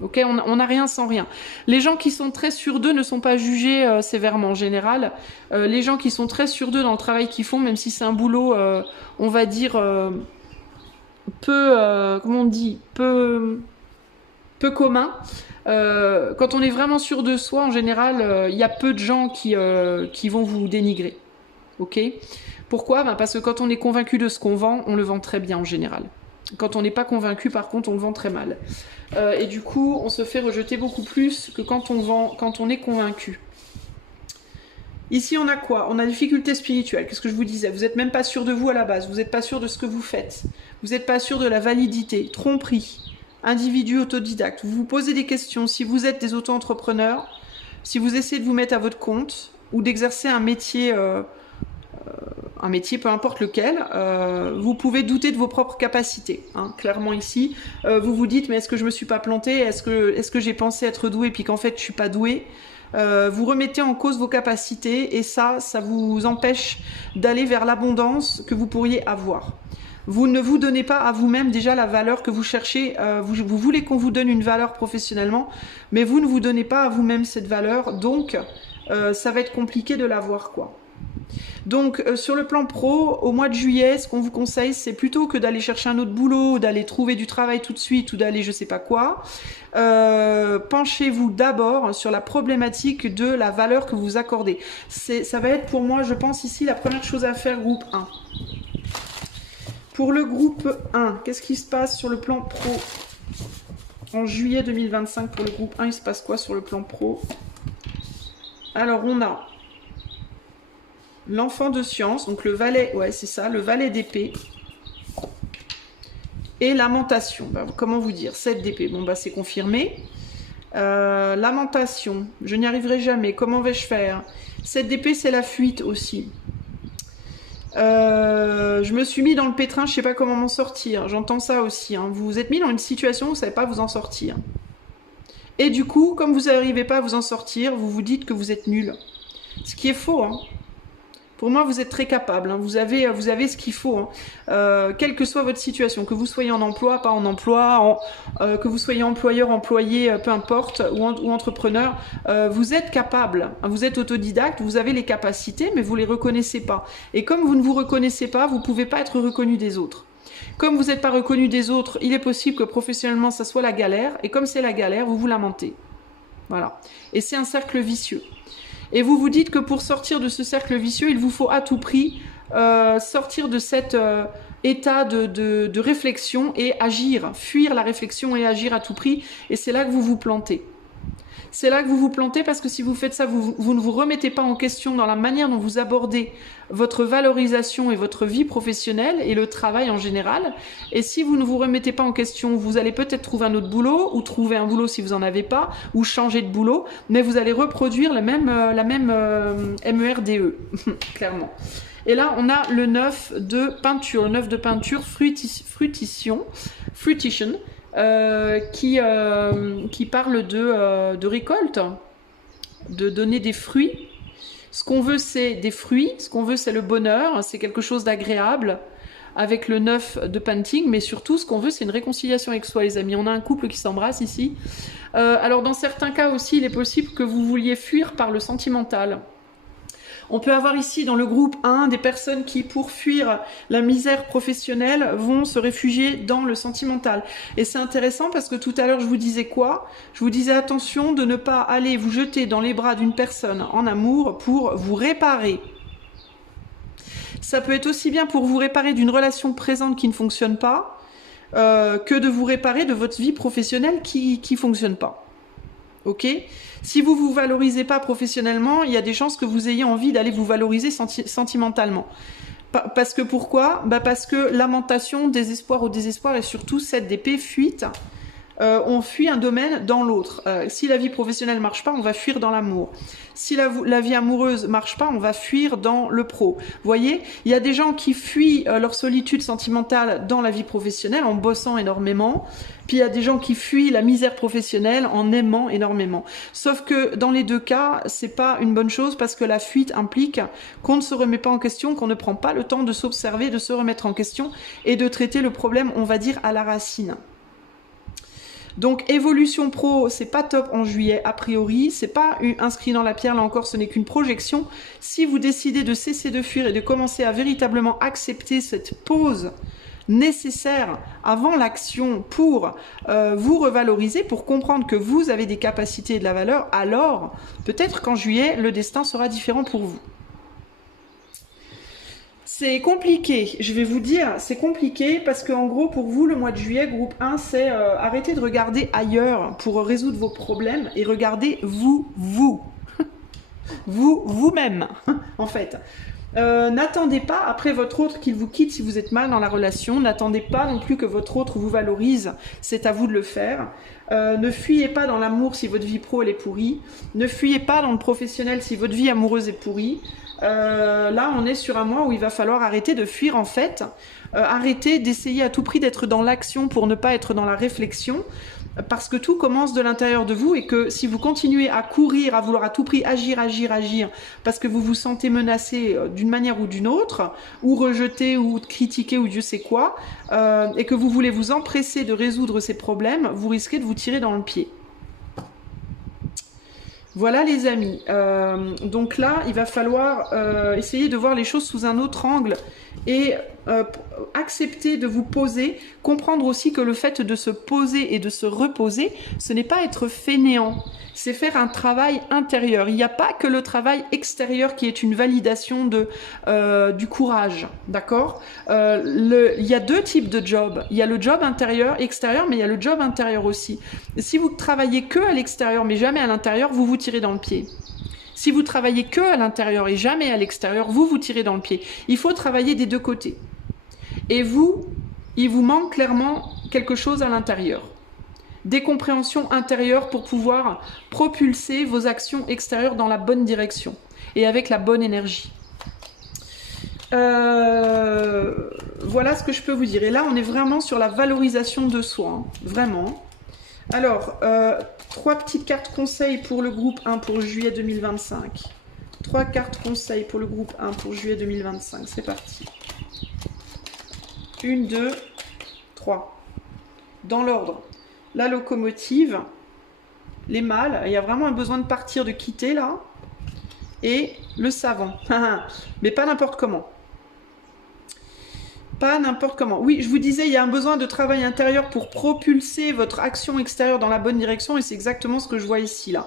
Ok, on n'a rien sans rien. Les gens qui sont très sûrs d'eux ne sont pas jugés sévèrement en général. Les gens qui sont très sûrs d'eux dans le travail qu'ils font, même si c'est un boulot, on va dire peu commun. Quand on est vraiment sûr de soi, en général, il y a peu de gens qui vont vous dénigrer. Ok? Pourquoi? Parce que quand on est convaincu de ce qu'on vend, on le vend très bien en général. Quand on n'est pas convaincu, par contre, on le vend très mal. Et du coup, on se fait rejeter beaucoup plus que quand on est convaincu. Ici, on a quoi? On a difficulté spirituelle. Qu'est-ce que je vous disais? Vous n'êtes même pas sûr de vous à la base. Vous n'êtes pas sûr de ce que vous faites. Vous n'êtes pas sûr de la validité. Tromperie. Individu autodidacte. Vous vous posez des questions. Si vous êtes des auto-entrepreneurs, si vous essayez de vous mettre à votre compte ou d'exercer un métier peu importe lequel, vous pouvez douter de vos propres capacités. Hein, clairement ici, vous vous dites, mais est-ce que je me suis pas plantée? Est-ce que j'ai pensé être douée puis qu'en fait je suis pas douée? Vous remettez en cause vos capacités et ça vous empêche d'aller vers l'abondance que vous pourriez avoir. Vous ne vous donnez pas à vous-même déjà la valeur que vous cherchez. Vous voulez qu'on vous donne une valeur professionnellement, mais vous ne vous donnez pas à vous-même cette valeur, donc ça va être compliqué de l'avoir, quoi. Donc sur le plan pro, au mois de juillet, ce qu'on vous conseille, c'est plutôt que d'aller chercher un autre boulot, d'aller trouver du travail tout de suite ou d'aller je sais pas quoi, penchez-vous d'abord sur la problématique de la valeur que vous accordez. Ça va être pour moi, je pense ici, la première chose à faire, groupe 1. Pour le groupe 1, qu'est-ce qui se passe sur le plan pro? En juillet 2025, pour le groupe 1, il se passe quoi sur le plan pro? Alors, on a l'enfant de science, donc le valet, ouais, c'est ça, le valet d'épée. Et lamentation, bah, comment vous dire, 7 d'épée, bon, bah, c'est confirmé. Lamentation, je n'y arriverai jamais, comment vais-je faire? 7 d'épée, c'est la fuite aussi. Je me suis mis dans le pétrin, je sais pas comment m'en sortir. J'entends ça aussi. Hein. Vous vous êtes mis dans une situation où vous savez pas vous en sortir. Et du coup, comme vous n'arrivez pas à vous en sortir, vous vous dites que vous êtes nul. Ce qui est faux. Hein. Pour moi, vous êtes très capable. Hein. Vous avez ce qu'il faut. Hein. Quelle que soit votre situation, que vous soyez en emploi, pas en emploi, que vous soyez employeur, employé, peu importe, ou entrepreneur, vous êtes capable. Hein. Vous êtes autodidacte, vous avez les capacités, mais vous les reconnaissez pas. Et comme vous ne vous reconnaissez pas, vous pouvez pas être reconnu des autres. Comme vous n'êtes pas reconnu des autres, il est possible que professionnellement, ça soit la galère. Et comme c'est la galère, vous vous lamentez. Voilà. Et c'est un cercle vicieux. Et vous vous dites que pour sortir de ce cercle vicieux, il vous faut à tout prix sortir de cet état de réflexion et agir, fuir la réflexion et agir à tout prix. Et c'est là que vous vous plantez. C'est là que vous vous plantez parce que si vous faites ça, vous ne vous remettez pas en question dans la manière dont vous abordez votre valorisation et votre vie professionnelle et le travail en général. Et si vous ne vous remettez pas en question, vous allez peut-être trouver un autre boulot ou trouver un boulot si vous n'en avez pas ou changer de boulot, mais vous allez reproduire la même MERDE, clairement. Et là, on a le 9 de peinture, le 9 de peinture, fruition, qui parle de récolte, de donner des fruits. Ce qu'on veut, c'est des fruits, ce qu'on veut, c'est le bonheur, c'est quelque chose d'agréable, avec le 9 de painting, mais surtout, ce qu'on veut, c'est une réconciliation avec soi, les amis. On a un couple qui s'embrasse ici. Alors, dans certains cas aussi, il est possible que vous vouliez fuir par le sentimental. On peut avoir ici dans le groupe 1 des personnes qui, pour fuir la misère professionnelle, vont se réfugier dans le sentimental. Et c'est intéressant parce que tout à l'heure, je vous disais quoi? Je vous disais attention de ne pas aller vous jeter dans les bras d'une personne en amour pour vous réparer. Ça peut être aussi bien pour vous réparer d'une relation présente qui ne fonctionne pas que de vous réparer de votre vie professionnelle qui ne fonctionne pas. Ok? Si vous vous valorisez pas professionnellement, il y a des chances que vous ayez envie d'aller vous valoriser sentimentalement. Parce que pourquoi? Parce que lamentation, désespoir au désespoir et surtout 7 d'épée, fuite. On fuit un domaine dans l'autre. Si la vie professionnelle marche pas, on va fuir dans l'amour. Si la vie amoureuse marche pas, on va fuir dans le pro. Vous voyez, il y a des gens qui fuient leur solitude sentimentale dans la vie professionnelle en bossant énormément. Puis il y a des gens qui fuient la misère professionnelle en aimant énormément. Sauf que dans les deux cas, c'est pas une bonne chose parce que la fuite implique qu'on ne se remet pas en question, qu'on ne prend pas le temps de s'observer, de se remettre en question et de traiter le problème, on va dire, à la racine. Donc évolution pro, c'est pas top en juillet a priori, c'est pas inscrit dans la pierre, là encore ce n'est qu'une projection. Si vous décidez de cesser de fuir et de commencer à véritablement accepter cette pause nécessaire avant l'action pour vous revaloriser, pour comprendre que vous avez des capacités et de la valeur, alors peut-être qu'en juillet le destin sera différent pour vous. C'est compliqué, je vais vous dire, c'est compliqué parce qu'en gros, pour vous, le mois de juillet, groupe 1, c'est arrêter de regarder ailleurs pour résoudre vos problèmes et regardez vous-même, en fait. N'attendez pas, après votre autre, qu'il vous quitte si vous êtes mal dans la relation. N'attendez pas non plus que votre autre vous valorise. C'est à vous de le faire. Ne fuyez pas dans l'amour si votre vie pro elle est pourrie. Ne fuyez pas dans le professionnel si votre vie amoureuse est pourrie. Là, on est sur un mois où il va falloir arrêter de fuir en fait. Arrêter d'essayer à tout prix d'être dans l'action pour ne pas être dans la réflexion. Parce que tout commence de l'intérieur de vous et que si vous continuez à courir, à vouloir à tout prix agir, parce que vous vous sentez menacé d'une manière ou d'une autre, ou rejeté, ou critiqué, ou Dieu sait quoi, et que vous voulez vous empresser de résoudre ces problèmes, vous risquez de vous tirer dans le pied. Voilà les amis, donc là il va falloir essayer de voir les choses sous un autre angle et accepter de vous poser, comprendre aussi que le fait de se poser et de se reposer, ce n'est pas être fainéant, c'est faire un travail intérieur. Il n'y a pas que le travail extérieur qui est une validation du courage, d'accord. Il y a deux types de jobs, il y a le job intérieur, extérieur, mais il y a le job intérieur aussi. Si vous travaillez que à l'extérieur mais jamais à l'intérieur, vous vous tirez dans le pied. Si vous travaillez que à l'intérieur et jamais à l'extérieur, vous vous tirez dans le pied. Il faut travailler des deux côtés. Et vous, il vous manque clairement quelque chose à l'intérieur. Des compréhensions intérieures pour pouvoir propulser vos actions extérieures dans la bonne direction et avec la bonne énergie. Voilà ce que je peux vous dire. Et là, on est vraiment sur la valorisation de soi, hein, vraiment. Alors, 3 petites cartes conseils pour le groupe 1 pour juillet 2025. 3 cartes conseils pour le groupe 1 pour juillet 2025. C'est parti. 1, 2, 3. Dans l'ordre. La locomotive, les mâles, il y a vraiment un besoin de partir, de quitter là. Et le savant. Mais pas n'importe comment. Pas n'importe comment. Oui, je vous disais, il y a un besoin de travail intérieur pour propulser votre action extérieure dans la bonne direction et c'est exactement ce que je vois ici, là.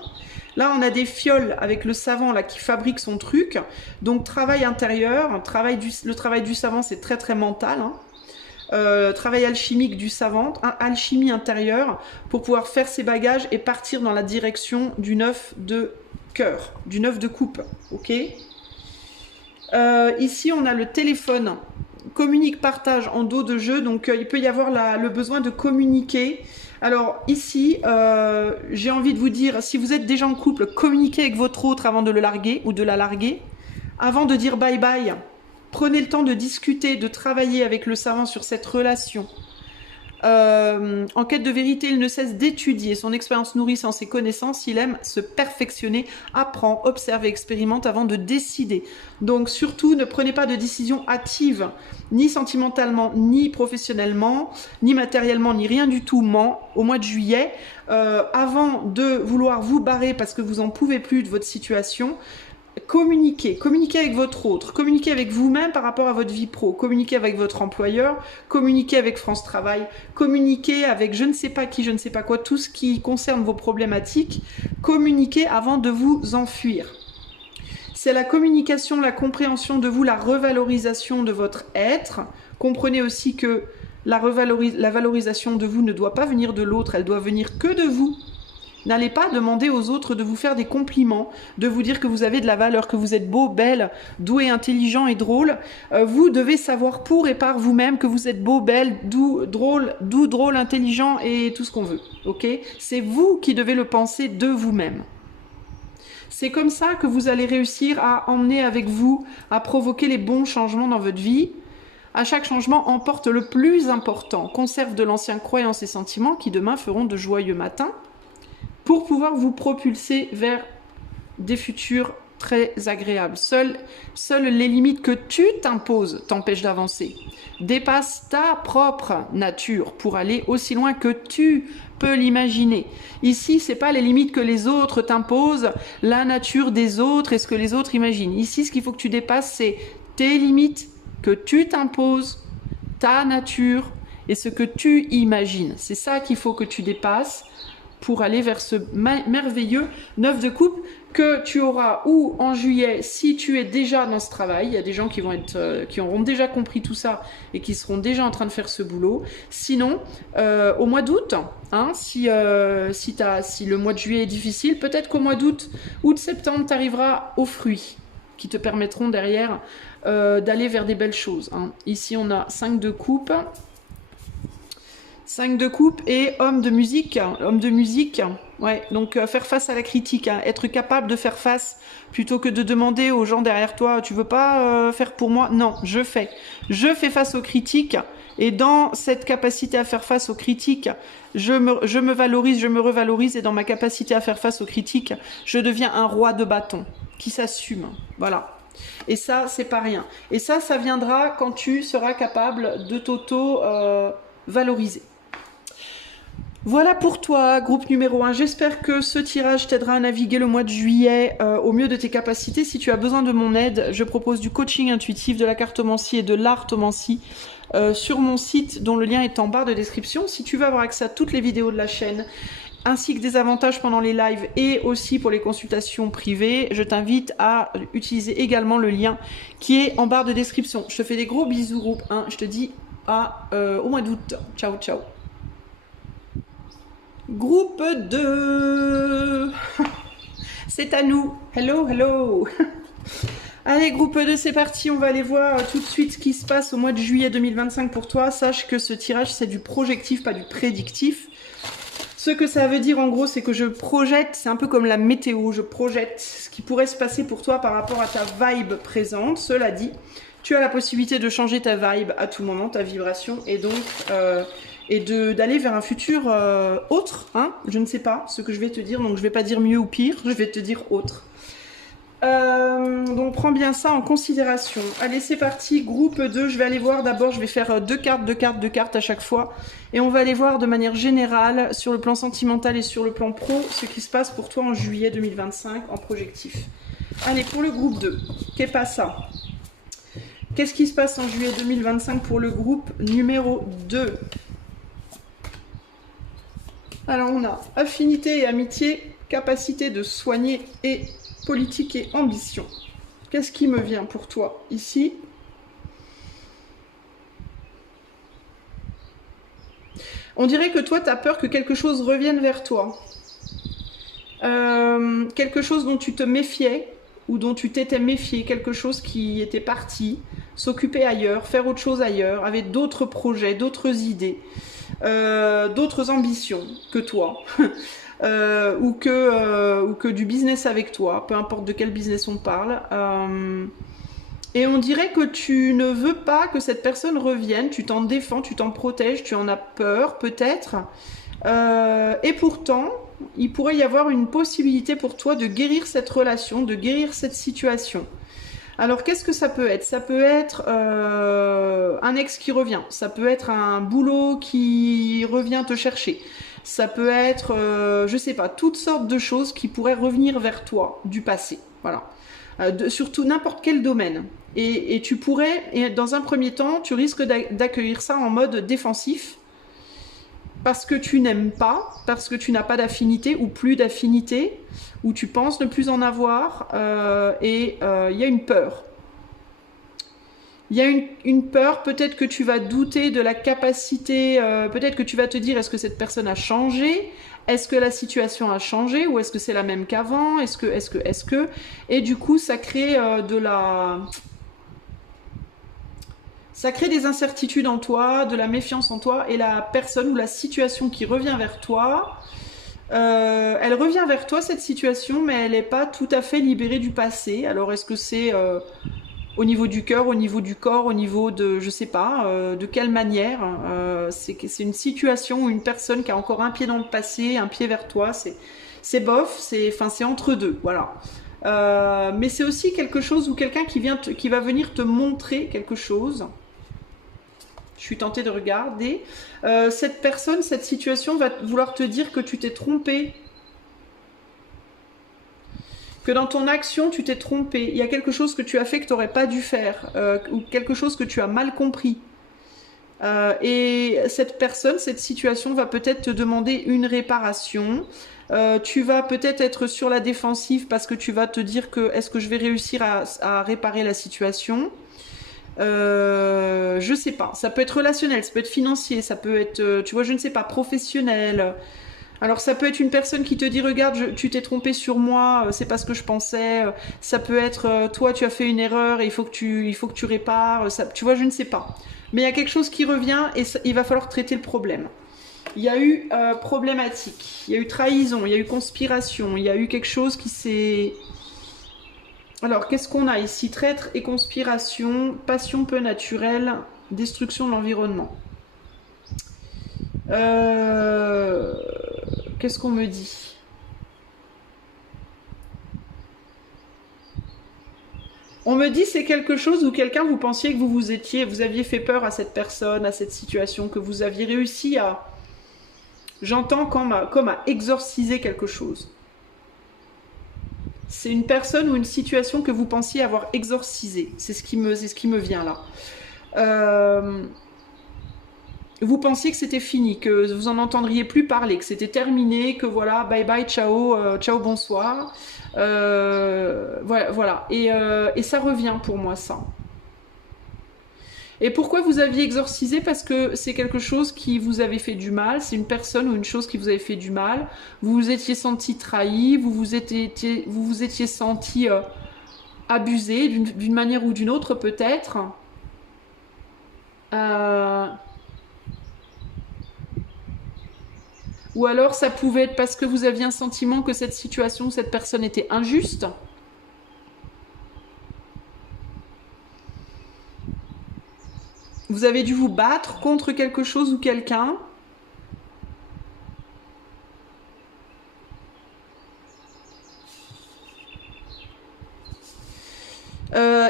Là, on a des fioles avec le savant là qui fabrique son truc. Donc, travail intérieur, le travail du savant, c'est très très mental. Hein. Travail alchimique du savant, alchimie intérieure pour pouvoir faire ses bagages et partir dans la direction du 9 de cœur, du 9 de coupe. Ok. Ici, on a le téléphone. Communique, partage en dos de jeu, donc il peut y avoir le besoin de communiquer. Alors ici, j'ai envie de vous dire, si vous êtes déjà en couple, communiquez avec votre autre avant de le larguer ou de la larguer, avant de dire bye bye. Prenez le temps de discuter, de travailler avec le savant sur cette relation. En quête de vérité, il ne cesse d'étudier. Son expérience nourrissant ses connaissances, il aime se perfectionner, apprend, observe et expérimente avant de décider. Donc surtout, ne prenez pas de décision hâtive, ni sentimentalement, ni professionnellement, ni matériellement, ni rien du tout au mois de juillet. Avant de vouloir vous barrer parce que vous n'en pouvez plus de votre situation, communiquez avec votre autre, communiquez avec vous-même par rapport à votre vie pro, communiquez avec votre employeur, communiquez avec France Travail, communiquez avec je ne sais pas qui, je ne sais pas quoi, tout ce qui concerne vos problématiques, communiquez avant de vous enfuir. C'est la communication, la compréhension de vous, la revalorisation de votre être. Comprenez aussi que la valorisation de vous ne doit pas venir de l'autre, elle doit venir que de vous. N'allez pas demander aux autres de vous faire des compliments, de vous dire que vous avez de la valeur, que vous êtes beau, belle, doué, intelligent et drôle. Vous devez savoir pour et par vous-même que vous êtes beau, belle, doux, drôle, intelligent et tout ce qu'on veut. Ok ? C'est vous qui devez le penser de vous-même. C'est comme ça que vous allez réussir à emmener avec vous, à provoquer les bons changements dans votre vie. À chaque changement, emporte le plus important. Conserve de l'ancienne croyance et sentiments qui demain feront de joyeux matins, pour pouvoir vous propulser vers des futurs très agréables. Seules les limites que tu t'imposes t'empêchent d'avancer. Dépasse ta propre nature pour aller aussi loin que tu peux l'imaginer. Ici, c'est pas les limites que les autres t'imposent, la nature des autres et ce que les autres imaginent. Ici, ce qu'il faut que tu dépasses, c'est tes limites que tu t'imposes, ta nature et ce que tu imagines. C'est ça qu'il faut que tu dépasses pour aller vers ce merveilleux 9 de coupe que tu auras ou en juillet si tu es déjà dans ce travail. Il y a des gens qui auront déjà compris tout ça et qui seront déjà en train de faire ce boulot. Sinon, au mois d'août, hein, si le mois de juillet est difficile, peut-être qu'au mois août-septembre, tu arriveras aux fruits qui te permettront derrière d'aller vers des belles choses. Hein. Ici, on a 5 de coupe. 5 de coupe et homme de musique, ouais, donc faire face à la critique, hein, être capable de faire face plutôt que de demander aux gens derrière toi, tu veux pas faire pour moi? Non, je fais face aux critiques et dans cette capacité à faire face aux critiques, je me valorise, je me revalorise et dans ma capacité à faire face aux critiques, je deviens un roi de bâton qui s'assume, voilà. Et ça, c'est pas rien. Et ça viendra quand tu seras capable de t'auto-valoriser. Voilà pour toi, groupe numéro 1. J'espère que ce tirage t'aidera à naviguer le mois de juillet au mieux de tes capacités. Si tu as besoin de mon aide, je propose du coaching intuitif, de la cartomancie et de l'artomancie sur mon site dont le lien est en barre de description. Si tu veux avoir accès à toutes les vidéos de la chaîne, ainsi que des avantages pendant les lives et aussi pour les consultations privées, je t'invite à utiliser également le lien qui est en barre de description. Je te fais des gros bisous groupe 1. Je te dis au mois d'août. Ciao, ciao. Groupe 2. C'est à nous. Hello, hello. Allez, groupe 2, c'est parti. On va aller voir tout de suite ce qui se passe au mois de juillet 2025 pour toi. Sache que ce tirage, c'est du projectif, pas du prédictif. Ce que ça veut dire en gros, c'est que je projette, c'est un peu comme la météo, je projette ce qui pourrait se passer pour toi par rapport à ta vibe présente. Cela dit, tu as la possibilité de changer ta vibe à tout moment, ta vibration, et donc d'aller vers un futur autre, hein. Je ne sais pas ce que je vais te dire, donc je vais pas dire mieux ou pire, je vais te dire autre. Donc prends bien ça en considération. Allez, c'est parti, groupe 2, je vais aller voir d'abord, je vais faire deux cartes à chaque fois, et on va aller voir de manière générale, sur le plan sentimental et sur le plan pro, ce qui se passe pour toi en juillet 2025 en projectif. Allez, pour le groupe 2, qu'est pas ça? Qu'est-ce qui se passe en juillet 2025 pour le groupe numéro 2? Alors on a affinité et amitié, capacité de soigner et politique et ambition. Qu'est-ce qui me vient pour toi ici? On dirait que toi, tu as peur que quelque chose revienne vers toi. Quelque chose dont tu te méfiais ou dont tu t'étais méfié, quelque chose qui était parti, s'occuper ailleurs, faire autre chose ailleurs, avec d'autres projets, d'autres idées, d'autres ambitions que toi. Ou que du business avec toi, peu importe de quel business on parle. Et on dirait que tu ne veux pas que cette personne revienne, tu t'en défends, tu t'en protèges, tu en as peur peut-être. Et pourtant, il pourrait y avoir une possibilité pour toi de guérir cette relation, de guérir cette situation. Alors qu'est-ce que ça peut être? Ça peut être un ex qui revient, ça peut être un boulot qui revient te chercher, ça peut être, je sais pas, toutes sortes de choses qui pourraient revenir vers toi du passé. Voilà. Surtout n'importe quel domaine. Et tu pourrais, et dans un premier temps, tu risques d'accueillir ça en mode défensif parce que tu n'aimes pas, parce que tu n'as pas d'affinité ou plus d'affinité, ou tu penses ne plus en avoir, et il y a une peur. Il y a une peur, peut-être que tu vas douter de la capacité, peut-être que tu vas te dire, est-ce que cette personne a changé? Est-ce que la situation a changé? Ou est-ce que c'est la même qu'avant? Est-ce que... Et du coup, ça crée ça crée des incertitudes en toi, de la méfiance en toi, et la personne ou la situation qui revient vers toi, elle revient vers toi, cette situation, mais elle n'est pas tout à fait libérée du passé. Alors, est-ce que c'est... au niveau du cœur, au niveau du corps, au niveau de, je sais pas, de quelle manière. C'est une situation ou une personne qui a encore un pied dans le passé, un pied vers toi. C'est bof, c'est entre deux, voilà. Mais c'est aussi quelque chose ou quelqu'un qui va venir te montrer quelque chose. Je suis tentée de regarder. Cette personne, cette situation va vouloir te dire que tu t'es trompé. Que dans ton action, tu t'es trompé. Il y a quelque chose que tu as fait que tu n'aurais pas dû faire. Ou quelque chose que tu as mal compris. Et cette personne, cette situation va peut-être te demander une réparation. Tu vas peut-être être sur la défensive parce que tu vas te dire que est-ce que je vais réussir à réparer la situation? Je sais pas. Ça peut être relationnel, ça peut être financier, ça peut être, tu vois, je ne sais pas, professionnel. Alors ça peut être une personne qui te dit regarde, tu t'es trompé sur moi, c'est pas ce que je pensais. Ça peut être toi tu as fait une erreur et il faut que tu répares. Ça, tu vois, je ne sais pas. Mais il y a quelque chose qui revient et il va falloir traiter le problème. Il y a eu problématique, il y a eu trahison, il y a eu conspiration, il y a eu quelque chose qui s'est... Alors, qu'est-ce qu'on a ici? Traître et conspiration, passion peu naturelle, destruction de l'environnement. Qu'est-ce qu'on me dit? On me dit c'est quelque chose où quelqu'un, vous pensiez que vous aviez fait peur à cette personne, à cette situation, que vous aviez réussi J'entends comme à exorciser quelque chose. C'est une personne ou une situation que vous pensiez avoir exorcisée. C'est ce qui me vient là. Vous pensiez que c'était fini, que vous en entendriez plus parler, que c'était terminé, que voilà, bye bye, ciao, ciao, bonsoir. Voilà. Et ça revient pour moi, ça. Et pourquoi vous aviez exorcisé? Parce que c'est quelque chose qui vous avait fait du mal, c'est une personne ou une chose qui vous avait fait du mal. Vous vous étiez senti trahi, vous vous étiez senti abusé d'une manière ou d'une autre peut-être. Ou alors ça pouvait être parce que vous aviez un sentiment que cette situation, cette personne était injuste. Vous avez dû vous battre contre quelque chose ou quelqu'un.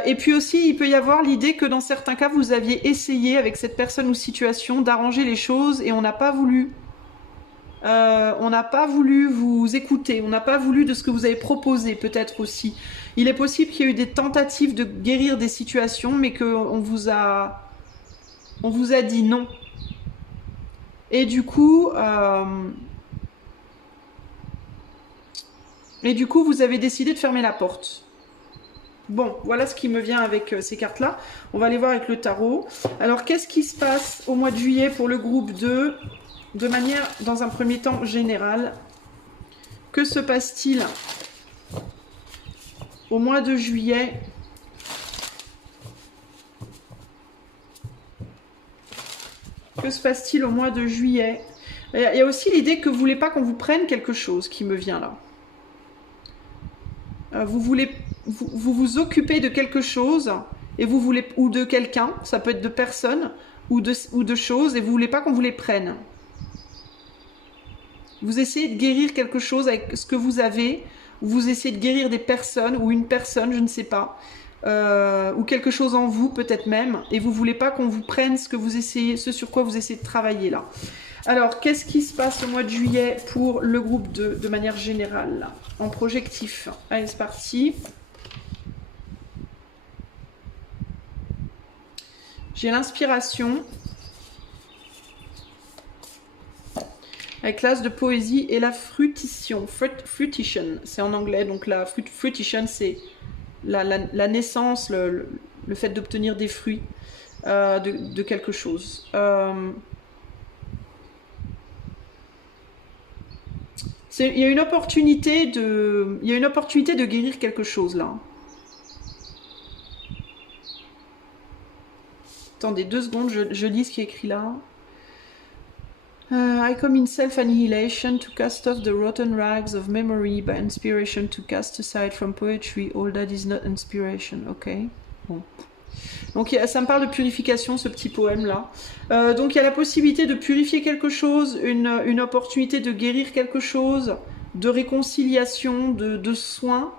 Et puis aussi, il peut y avoir l'idée que dans certains cas, vous aviez essayé avec cette personne ou situation d'arranger les choses et on n'a pas voulu. On n'a pas voulu vous écouter, on n'a pas voulu de ce que vous avez proposé, peut-être aussi. Il est possible qu'il y ait eu des tentatives de guérir des situations, mais qu'on vous a dit non. Et du coup, vous avez décidé de fermer la porte. Bon, voilà ce qui me vient avec ces cartes-là. On va aller voir avec le tarot. Alors, qu'est-ce qui se passe au mois de juillet pour le groupe 2 ? De manière, dans un premier temps, générale. Que se passe-t-il au mois de juillet ? Que se passe-t-il au mois de juillet ? Il y a aussi l'idée que vous ne voulez pas qu'on vous prenne quelque chose qui me vient là. Vous vous occupez de quelque chose et vous voulez, ou de quelqu'un, ça peut être de personnes ou de choses, et vous ne voulez pas qu'on vous les prenne. Vous essayez de guérir quelque chose avec ce que vous avez, ou vous essayez de guérir des personnes, ou une personne, je ne sais pas, ou quelque chose en vous peut-être même, et vous ne voulez pas qu'on vous prenne ce sur quoi vous essayez de travailler là. Alors, qu'est-ce qui se passe au mois de juillet pour le groupe de manière générale, là, en projectif? Allez, c'est parti. J'ai l'inspiration avec l'as de poésie et la fruition. Fruition, c'est en anglais, donc la fruition, c'est la naissance, le fait d'obtenir des fruits de quelque chose. Il y a une opportunité de guérir quelque chose là. Attendez 2 secondes, je lis ce qui est écrit là. I come in self-annihilation to cast off the rotten rags of memory by inspiration to cast aside from poetry all that is not inspiration. Ok. Bon. Donc ça me parle de purification, ce petit poème là. Donc il y a la possibilité de purifier quelque chose, une opportunité de guérir quelque chose, de réconciliation, de soins.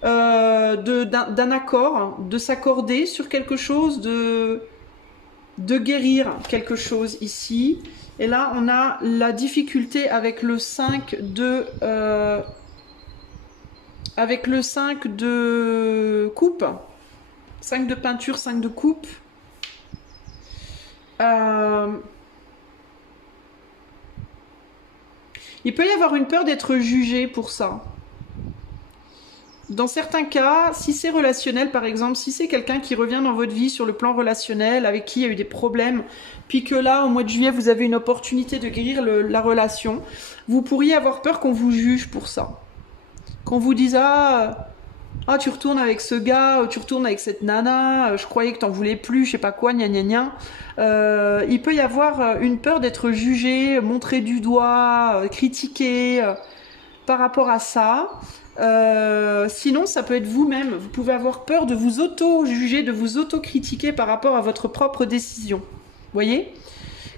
D'un accord, de s'accorder sur quelque chose, de guérir quelque chose ici. Et là on a la difficulté avec le 5 de... avec le 5 de coupe, 5 de peinture, 5 de coupe. Il peut y avoir une peur d'être jugé pour ça. Dans certains cas, si c'est relationnel par exemple, si c'est quelqu'un qui revient dans votre vie sur le plan relationnel, avec qui il y a eu des problèmes, puis que là, au mois de juillet, vous avez une opportunité de guérir la relation, vous pourriez avoir peur qu'on vous juge pour ça. Qu'on vous dise tu retournes avec ce gars, tu retournes avec cette nana, je croyais que t'en voulais plus, je sais pas quoi, gna gna gna. Il peut y avoir une peur d'être jugé, montré du doigt, critiqué par rapport à ça. Sinon, ça peut être vous-même. Vous pouvez avoir peur de vous auto-juger, de vous auto-critiquer par rapport à votre propre décision. Vous voyez ?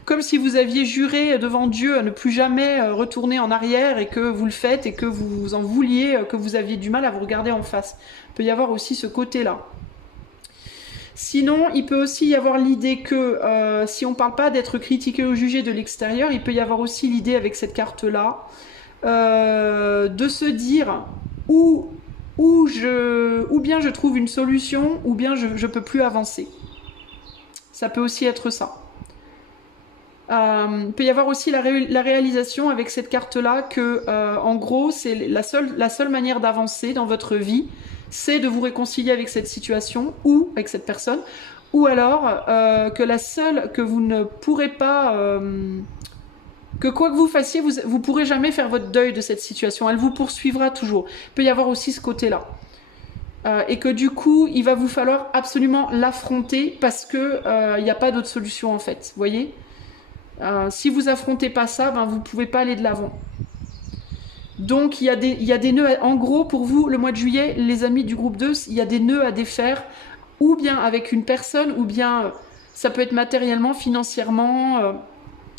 Comme si vous aviez juré devant Dieu à ne plus jamais retourner en arrière et que vous le faites et que vous en vouliez, que vous aviez du mal à vous regarder en face. Il peut y avoir aussi ce côté-là. Sinon, il peut aussi y avoir l'idée que, si on ne parle pas d'être critiqué ou jugé de l'extérieur, il peut y avoir aussi l'idée avec cette carte-là, de se dire ou bien je trouve une solution, ou bien je ne peux plus avancer. Ça peut aussi être ça. Il peut y avoir aussi la réalisation avec cette carte-là que, en gros, c'est la seule manière d'avancer dans votre vie, c'est de vous réconcilier avec cette situation ou avec cette personne, ou alors que vous ne pourrez pas, que quoi que vous fassiez, vous pourrez jamais faire votre deuil de cette situation. Elle vous poursuivra toujours. Il peut y avoir aussi ce côté-là. Et que du coup, il va vous falloir absolument l'affronter parce que il n'y a pas d'autre solution en fait. Vous voyez ? Si vous affrontez pas ça, ben vous pouvez pas aller de l'avant. Donc il y a des nœuds. En gros, pour vous, le mois de juillet, les amis du groupe 2, il y a des nœuds à défaire, ou bien avec une personne, ou bien ça peut être matériellement, financièrement,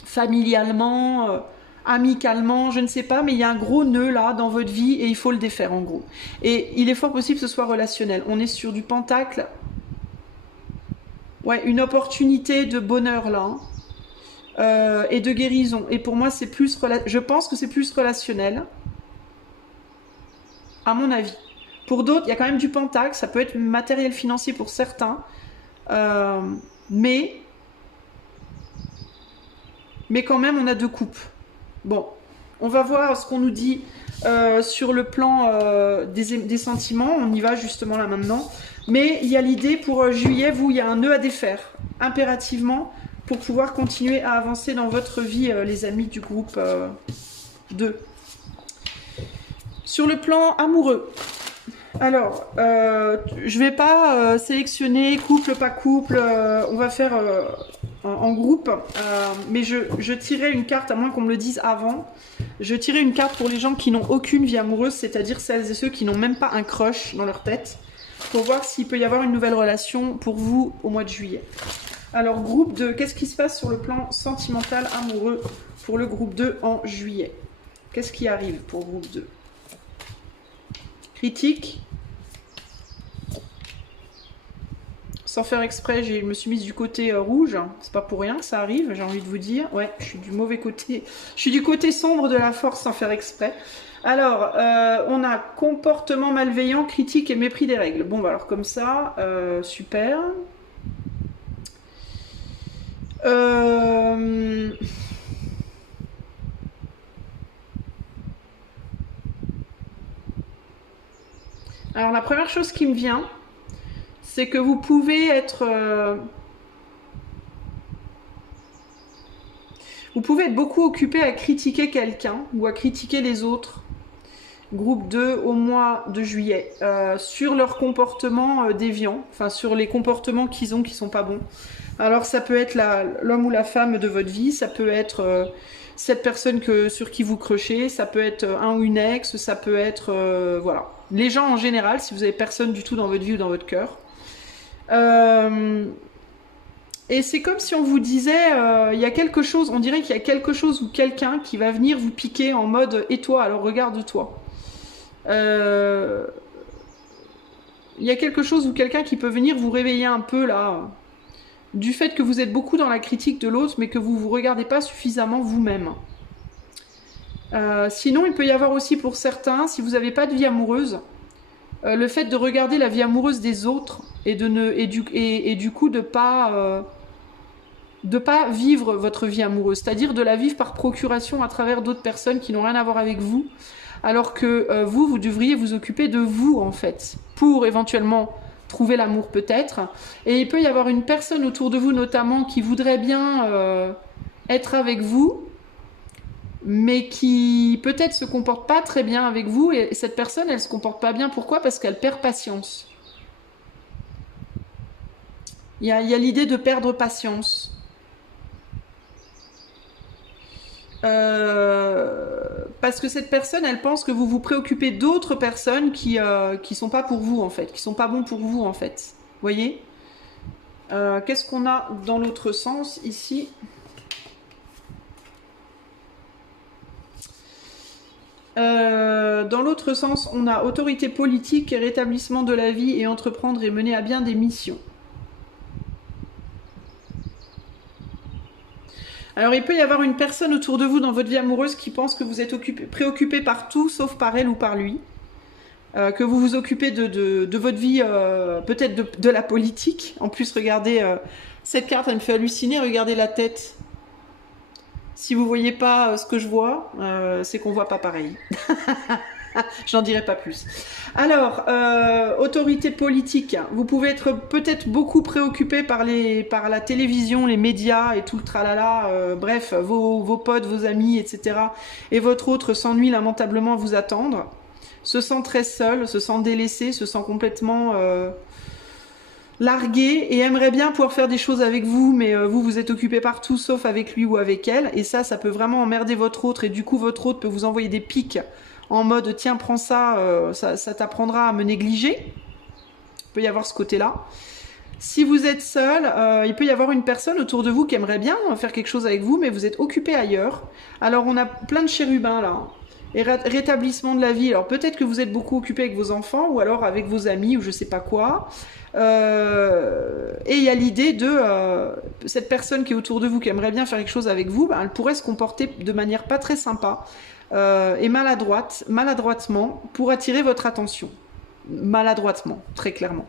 familialement, amicalement, je ne sais pas, mais il y a un gros nœud là dans votre vie et il faut le défaire en gros. Et il est fort possible que ce soit relationnel. On est sur du pentacle. Ouais, une opportunité de bonheur là. Hein. Et de guérison. Et pour moi, c'est plus je pense que c'est plus relationnel, à mon avis. Pour d'autres, il y a quand même du pentacle, ça peut être matériel financier pour certains, mais quand même, on a deux coupes. Bon, on va voir ce qu'on nous dit sur le plan des sentiments. On y va justement là maintenant. Mais il y a l'idée pour juillet, il y a un nœud à défaire, impérativement, pour pouvoir continuer à avancer dans votre vie, les amis du groupe 2. Sur le plan amoureux, alors, je vais pas sélectionner couple, pas couple, on va faire en groupe, mais je tirais une carte, à moins qu'on me le dise avant, je tirais une carte pour les gens qui n'ont aucune vie amoureuse, c'est-à-dire celles et ceux qui n'ont même pas un crush dans leur tête, pour voir s'il peut y avoir une nouvelle relation pour vous au mois de juillet. Alors, groupe 2, qu'est-ce qui se passe sur le plan sentimental amoureux pour le groupe 2 en juillet? Qu'est-ce qui arrive pour groupe 2? Critique. Sans faire exprès, je me suis mise du côté rouge. C'est pas pour rien que ça arrive, j'ai envie de vous dire. Ouais, je suis du mauvais côté. Je suis du côté sombre de la force sans faire exprès. Alors, on a comportement malveillant, critique et mépris des règles. Bon, bah alors comme ça, super. Alors la première chose qui me vient, c'est que vous pouvez être beaucoup occupé à critiquer quelqu'un ou à critiquer les autres. Groupe 2 au mois de juillet, sur leur comportement déviant, enfin sur les comportements qu'ils ont qui sont pas bons. Alors ça peut être l'homme ou la femme de votre vie, ça peut être cette personne sur qui vous crochez, ça peut être un ou une ex, ça peut être voilà. Les gens en général, si vous avez personne du tout dans votre vie ou dans votre cœur. Et c'est comme si on vous disait, il y a quelque chose, on dirait qu'il y a quelque chose ou quelqu'un qui va venir vous piquer en mode et toi, alors regarde-toi. Il y a quelque chose ou quelqu'un qui peut venir vous réveiller un peu là, du fait que vous êtes beaucoup dans la critique de l'autre, mais que vous ne vous regardez pas suffisamment vous-même. Sinon, il peut y avoir aussi pour certains, si vous n'avez pas de vie amoureuse, le fait de regarder la vie amoureuse des autres et du coup de pas vivre votre vie amoureuse, c'est-à-dire de la vivre par procuration à travers d'autres personnes qui n'ont rien à voir avec vous, alors que vous devriez vous occuper de vous en fait, pour éventuellement trouver l'amour peut-être. Et il peut y avoir une personne autour de vous notamment qui voudrait bien être avec vous, mais qui peut-être se comporte pas très bien avec vous, et cette personne elle se comporte pas bien. Pourquoi? Parce qu'elle perd patience. Il y a l'idée de perdre patience. Parce que cette personne, elle pense que vous vous préoccupez d'autres personnes qui sont pas pour vous en fait, qui sont pas bons pour vous en fait. Vous voyez? Qu'est-ce qu'on a dans l'autre sens ici? Dans l'autre sens, on a autorité politique et rétablissement de la vie et entreprendre et mener à bien des missions. Alors, il peut y avoir une personne autour de vous dans votre vie amoureuse qui pense que vous êtes préoccupé par tout, sauf par elle ou par lui. Que vous vous occupez de votre vie, peut-être de la politique. En plus, regardez, cette carte, elle me fait halluciner. Regardez la tête. Si vous voyez pas ce que je vois, c'est qu'on voit pas pareil. J'en dirai pas plus. Alors, autorité politique. Vous pouvez être peut-être beaucoup préoccupé par la télévision, les médias et tout le tralala. Bref, vos potes, vos amis, etc. Et votre autre s'ennuie lamentablement à vous attendre. Se sent très seul, se sent délaissé, se sent complètement largué et aimerait bien pouvoir faire des choses avec vous, mais vous êtes occupé partout sauf avec lui ou avec elle. Et ça peut vraiment emmerder votre autre et du coup votre autre peut vous envoyer des pics en mode tiens prends ça, ça t'apprendra à me négliger. Il peut y avoir ce côté-là. Si vous êtes seul, il peut y avoir une personne autour de vous qui aimerait bien faire quelque chose avec vous, mais vous êtes occupé ailleurs. Alors on a plein de chérubins là. Et rétablissement de la vie. Alors peut-être que vous êtes beaucoup occupé avec vos enfants ou alors avec vos amis ou je sais pas quoi. Et il y a l'idée de cette personne qui est autour de vous qui aimerait bien faire quelque chose avec vous, elle pourrait se comporter de manière pas très sympa et maladroitement pour attirer votre attention. Maladroitement, très clairement.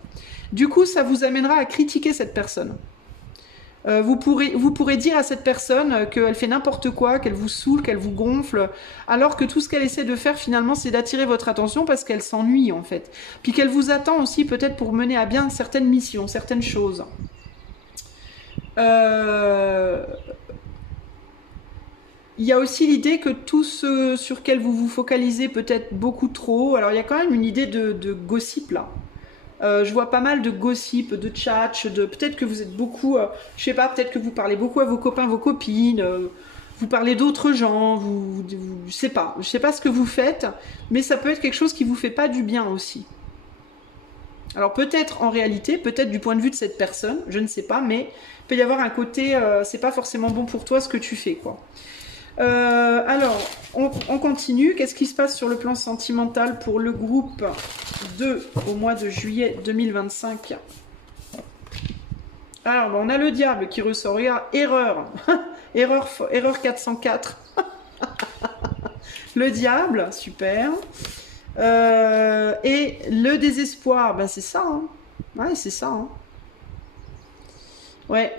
Du coup, ça vous amènera à critiquer cette personne. Vous pourrez dire à cette personne qu'elle fait n'importe quoi, qu'elle vous saoule, qu'elle vous gonfle, alors que tout ce qu'elle essaie de faire finalement c'est d'attirer votre attention parce qu'elle s'ennuie en fait. Puis qu'elle vous attend aussi peut-être pour mener à bien certaines missions, certaines choses. Il y a aussi l'idée que tout ce sur lequel vous vous focalisez peut-être beaucoup trop, alors il y a quand même une idée de gossip là. Je vois pas mal de gossip, de tchatch, peut-être que vous êtes beaucoup, je sais pas, peut-être que vous parlez beaucoup à vos copains, vos copines, vous parlez d'autres gens, je sais pas ce que vous faites, mais ça peut être quelque chose qui vous fait pas du bien aussi. Alors peut-être en réalité, peut-être du point de vue de cette personne, je ne sais pas, mais il peut y avoir un côté, c'est pas forcément bon pour toi ce que tu fais, quoi. Alors, on continue. Qu'est-ce qui se passe sur le plan sentimental pour le groupe 2 au mois de juillet 2025? Alors, on a le diable qui ressort. Regarde, erreur. erreur 404. Le diable, super. Et le désespoir, ben c'est ça. Hein. Ouais, c'est ça. Hein. Ouais,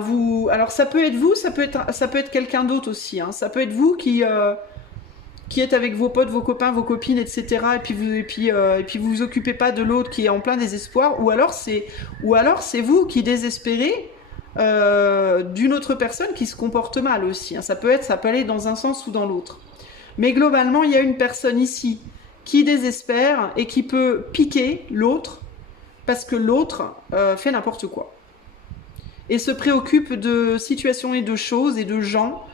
vous. Alors ça peut être vous, ça peut être quelqu'un d'autre aussi. Hein. Ça peut être vous qui êtes avec vos potes, vos copains, vos copines, etc. Et puis vous occupez pas de l'autre qui est en plein désespoir. Ou alors c'est vous qui désespérez d'une autre personne qui se comporte mal aussi. Hein. Ça peut aller dans un sens ou dans l'autre. Mais globalement, il y a une personne ici qui désespère et qui peut piquer l'autre. Parce que l'autre fait n'importe quoi. Et se préoccupe de situations et de choses et de gens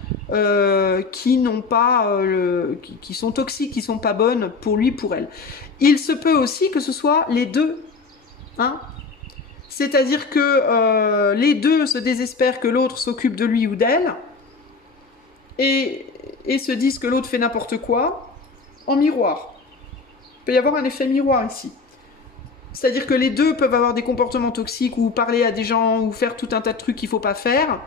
qui n'ont pas, qui sont toxiques, qui sont pas bonnes pour lui, pour elle. Il se peut aussi que ce soit les deux. Hein, c'est-à-dire que les deux se désespèrent que l'autre s'occupe de lui ou d'elle et se disent que l'autre fait n'importe quoi en miroir. Il peut y avoir un effet miroir ici. C'est-à-dire que les deux peuvent avoir des comportements toxiques ou parler à des gens ou faire tout un tas de trucs qu'il ne faut pas faire.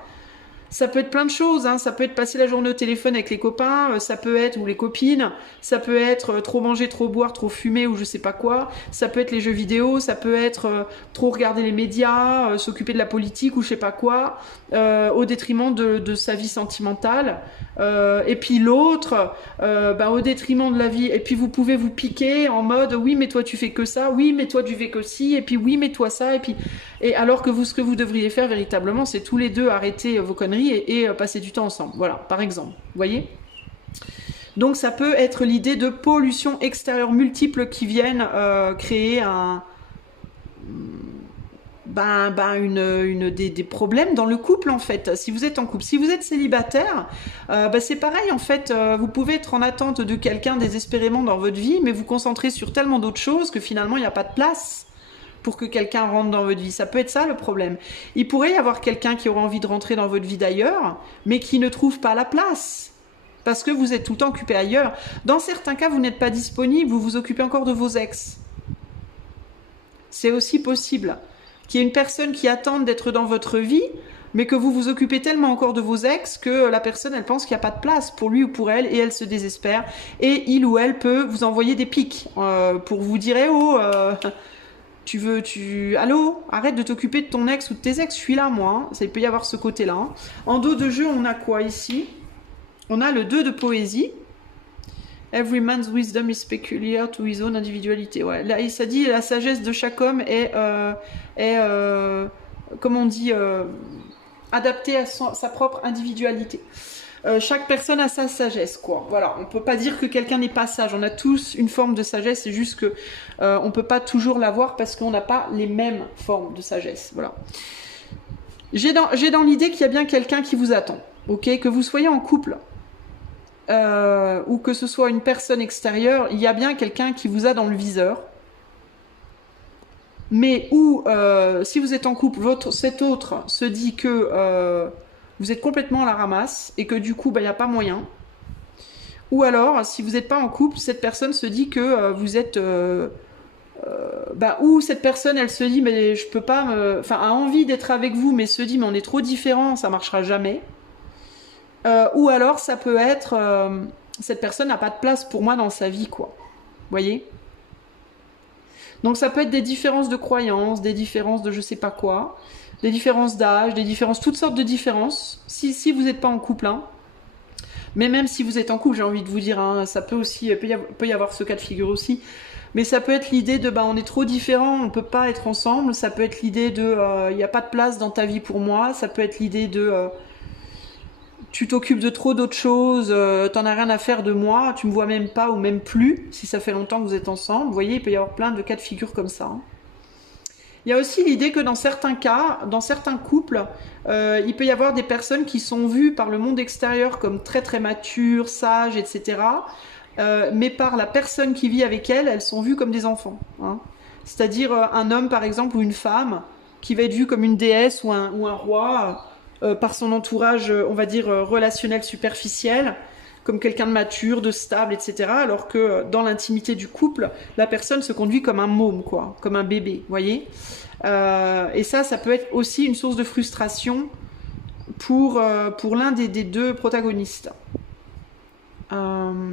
Ça peut être plein de choses, hein. Ça peut être passer la journée au téléphone avec les copains, ça peut être, ou les copines, ça peut être trop manger, trop boire, trop fumer ou je sais pas quoi, ça peut être les jeux vidéo, ça peut être trop regarder les médias, s'occuper de la politique ou je sais pas quoi, au détriment de sa vie sentimentale. Et puis l'autre, au détriment de la vie, et puis vous pouvez vous piquer en mode oui mais toi tu fais que ça, oui mais toi tu fais que ci, et puis oui mais toi ça, et alors que ce que vous devriez faire véritablement c'est tous les deux arrêter vos conneries et passer du temps ensemble, voilà, par exemple, vous voyez. Donc ça peut être l'idée de pollution extérieure multiples qui viennent créer des problèmes dans le couple en fait. Si vous êtes en couple, si vous êtes célibataire, c'est pareil en fait. Vous pouvez être en attente de quelqu'un désespérément dans votre vie, mais vous concentrez sur tellement d'autres choses que finalement il n'y a pas de place pour que quelqu'un rentre dans votre vie. Ça peut être ça le problème. Il pourrait y avoir quelqu'un qui aurait envie de rentrer dans votre vie d'ailleurs, mais qui ne trouve pas la place. Parce que vous êtes tout le temps occupé ailleurs. Dans certains cas, vous n'êtes pas disponible, vous vous occupez encore de vos ex. C'est aussi possible qu'il y ait une personne qui attend d'être dans votre vie, mais que vous vous occupez tellement encore de vos ex que la personne, elle pense qu'il n'y a pas de place pour lui ou pour elle, et elle se désespère, et il ou elle peut vous envoyer des pics pour vous dire eh oh, allô, arrête de t'occuper de ton ex ou de tes ex, je suis là moi, hein. Ça, il peut y avoir ce côté-là. Hein. En dos de jeu, on a quoi ici? On a le 2 de poésie. Every man's wisdom is peculiar to his own individuality. Ouais. Là, ça dit la sagesse de chaque homme est comme on dit, adaptée à sa propre individualité. Chaque personne a sa sagesse, quoi. Voilà, on peut pas dire que quelqu'un n'est pas sage. On a tous une forme de sagesse, c'est juste que on peut pas toujours l'avoir parce qu'on n'a pas les mêmes formes de sagesse. Voilà. J'ai dans l'idée qu'il y a bien quelqu'un qui vous attend, ok, que vous soyez en couple. Ou que ce soit une personne extérieure, il y a bien quelqu'un qui vous a dans le viseur. Mais où, si vous êtes en couple, cet autre se dit que vous êtes complètement à la ramasse et que du coup, il n'y a pas moyen. Ou alors, si vous n'êtes pas en couple, cette personne se dit que vous êtes... ou cette personne, elle se dit, mais je peux pas... Enfin, a envie d'être avec vous, mais se dit, mais on est trop différents, ça marchera jamais. Ou alors, ça peut être... cette personne n'a pas de place pour moi dans sa vie, quoi. Vous voyez ? Donc ça peut être des différences de croyances, des différences de je sais pas quoi, des différences d'âge, des différences, toutes sortes de différences, si vous n'êtes pas en couple. Hein. Mais même si vous êtes en couple, j'ai envie de vous dire, hein, ça peut aussi, peut y avoir ce cas de figure aussi, mais ça peut être l'idée de on est trop différents, on peut pas être ensemble, ça peut être l'idée de il n'y a pas de place dans ta vie pour moi, ça peut être l'idée de tu t'occupes de trop d'autres choses, t'en as rien à faire de moi, tu me vois même pas ou même plus, si ça fait longtemps que vous êtes ensemble. Vous voyez, il peut y avoir plein de cas de figure comme ça. Hein. Il y a aussi l'idée que dans certains cas, dans certains couples, il peut y avoir des personnes qui sont vues par le monde extérieur comme très très matures, sages, etc. Mais par la personne qui vit avec elles, elles sont vues comme des enfants. Hein. C'est-à-dire un homme par exemple ou une femme qui va être vu comme une déesse ou un roi... par son entourage, on va dire, relationnel superficiel, comme quelqu'un de mature, de stable, etc. Alors que dans l'intimité du couple, la personne se conduit comme un môme, quoi, comme un bébé, voyez. Et ça peut être aussi une source de frustration pour l'un des deux protagonistes.